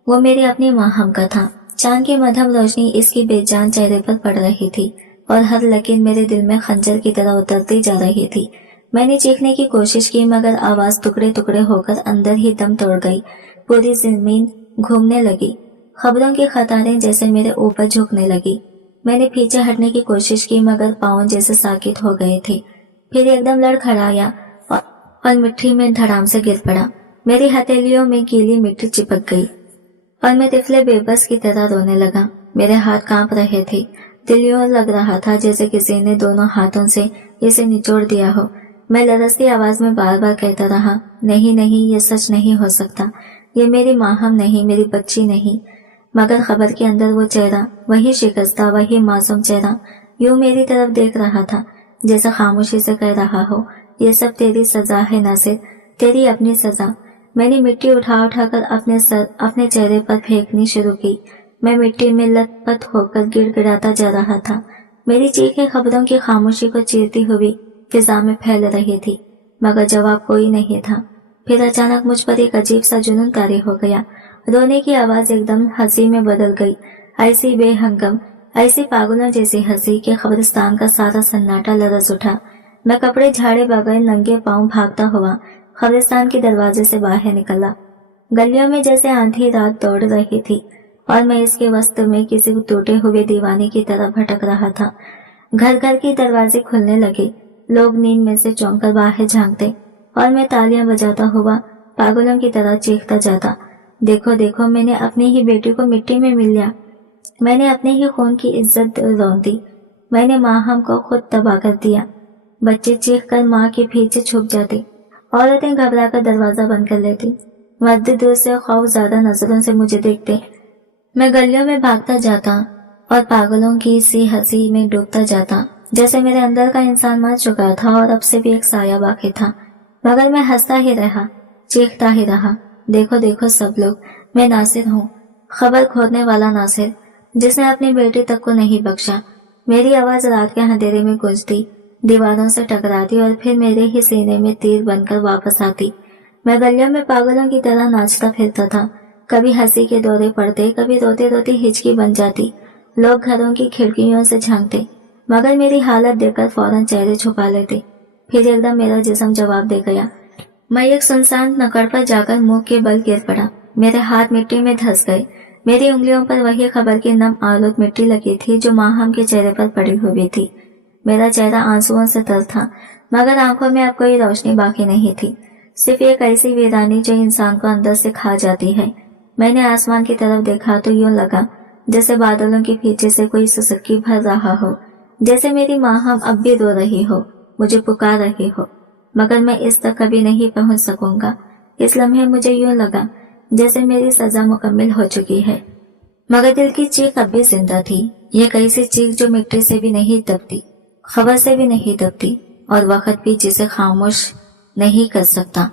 वो मेरी अपनी माहम का था। चांद की मध्यम रोशनी इसकी बेजान चेहरे पर पड़ रही थी और हर लकीर मेरे दिल में खंजर की तरह उतरती जा रही थी। मैंने चीखने की कोशिश की मगर आवाज टुकड़े टुकड़े होकर अंदर ही दम तोड़ गई। पूरी जमीन घूमने लगी, खबरों की कतारें जैसे मेरे ऊपर झुकने लगी। मैंने पीछे हटने की कोशिश की मगर पांव जैसे साकित हो गए थे। फिर एकदम लड़खड़ाया और मिट्टी में धड़ाम से गिर पड़ा। मेरी हथेलियों में गीली मिट्टी चिपक गई और मैं तिफले बेबस की तरह रोने लगा। मेरे हाथ कांप रहे थे, दिल यूं लग रहा था जैसे किसी ने दोनों हाथों से इसे निचोड़ दिया हो। मैं लरसती आवाज में बार बार कहता रहा, नहीं नहीं, ये सच नहीं हो सकता, ये मेरी माहम नहीं, मेरी बच्ची नहीं। मगर खबर के अंदर वो चेहरा, वही शिकस्ता, वही मासूम चेहरा यूं मेरी तरफ देख रहा था जैसे खामोशी से कह रहा हो, ये सब तेरी सजा है नासिर, तेरी अपनी सजा। मैंने मिट्टी उठा उठाकर अपने चेहरे पर फेंकनी शुरू की। मैं मिट्टी में लथपथ होकर गिड़गिड़ाता जा रहा था। मेरी चीखें खबरों की खामोशी को चीरती हुई फिजा में फैल रही थी, मगर जवाब कोई नहीं था। फिर अचानक मुझ पर एक अजीब सा जुनून तारी हो गया। रोने की आवाज एकदम हंसी में बदल गई, ऐसी बेहंगम, ऐसी पागलों जैसी हंसी कि कब्रिस्तान का सारा सन्नाटा लरज उठा। मैं कपड़े झाड़े बगैर नंगे पांव भागता हुआ कब्रिस्तान के दरवाजे से बाहर निकला। गलियों में जैसे आंधी रात दौड़ रही थी और मैं इसके वस्त में किसी टूटे हुए दीवाने की तरह भटक रहा था। घर घर के दरवाजे खुलने लगे, लोग नींद में से चौंक कर बाहर झांकते और मैं तालियां बजाता हुआ पागलों की तरह चीखता जाता, देखो देखो, मैंने अपनी ही बेटी को मिट्टी में मिल लिया, मैंने अपने ही खून की इज्जत रौंद दी, मैंने माहम को खुद तबाह कर दिया। बच्चे चीख कर माँ के पीछे छुप जाते, औरतें घबराकर दरवाजा बंद कर लेती, मर्द दूर से खौफ ज्यादा नजरों से मुझे देखते। मैं गलियों में भागता जाता और पागलों की सी हंसी में डूबता जाता, जैसे मेरे अंदर का इंसान मर चुका था और अब से भी एक साया बाकी था। मगर मैं हंसता ही रहा, चीखता ही रहा, देखो देखो सब लोग, मैं नासिर हूँ, खबर खोदने वाला नासिर, जिसने अपनी बेटी तक को नहीं बख्शा। मेरी आवाज रात के अंधेरे में गूंजती, दीवारों से टकराती और फिर मेरे ही सीने में तीर बनकर वापस आती। मैं गलियों में पागलों की तरह नाचता फिरता था, कभी हंसी के दौरे पड़ते, कभी रोते रोते हिचकी बन जाती। लोग घरों की खिड़कियों से झांकते, मगर मेरी हालत देखकर फौरन चेहरे छुपा लेते। फिर एकदम मेरा जिस्म जवाब दे गया। मैं एक सुनसान नकड़ पर जाकर मुंह के बल गिर पड़ा। मेरे हाथ मिट्टी में धंस गए। मेरी उंगलियों पर वही खबर की नम आलूद मिट्टी लगी थी जो माहम के चेहरे पर पड़ी हुई थी। मेरा चेहरा आंसुओं से तर था, मगर आंखों में अब कोई रोशनी बाकी नहीं थी, सिर्फ एक ऐसी वीरानी जो इंसान को अंदर से खा जाती है। मैंने आसमान की तरफ देखा तो यूं लगा जैसे बादलों के पीछे से कोई सुसुक्की भर रहा हो, जैसे मेरी माँ हम अब भी रो रही हो, मुझे पुकार रही हो, मगर मैं इस तक कभी नहीं पहुंच सकूंगा। इस लम्हे मुझे यूं लगा जैसे मेरी सजा मुकम्मल हो चुकी है, मगर दिल की चीख अब भी जिंदा थी। यह कैसी चीख जो मिट्टी से भी नहीं दबती, खबर से भी नहीं दबती, और वक्त भी जिसे खामोश नहीं कर सकता।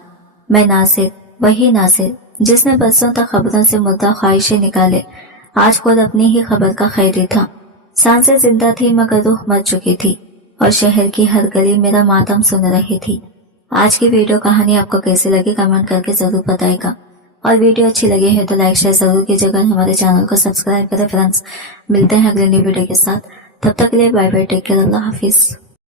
मैं नासिर, वही नासिर जिसने बरसों तक खबरों से मुद्दा ख्वाहिशें निकाले, आज खुद अपनी ही खबर का खैरी था। सांसें जिंदा थी मगर रूह मर चुकी थी, और शहर की हर गली मेरा मातम सुन रही थी। आज की वीडियो कहानी आपको कैसी लगी कमेंट करके जरूर बताएगा, और वीडियो अच्छी लगी है तो लाइक शेयर जरूर कीजिएगा, हमारे चैनल को सब्सक्राइब करें फ्रेंड्स। मिलते हैं अगले न्यू वीडियो के साथ, तब तक के लिए बाय बाय, टेक केयर, अल्लाह हाफिज।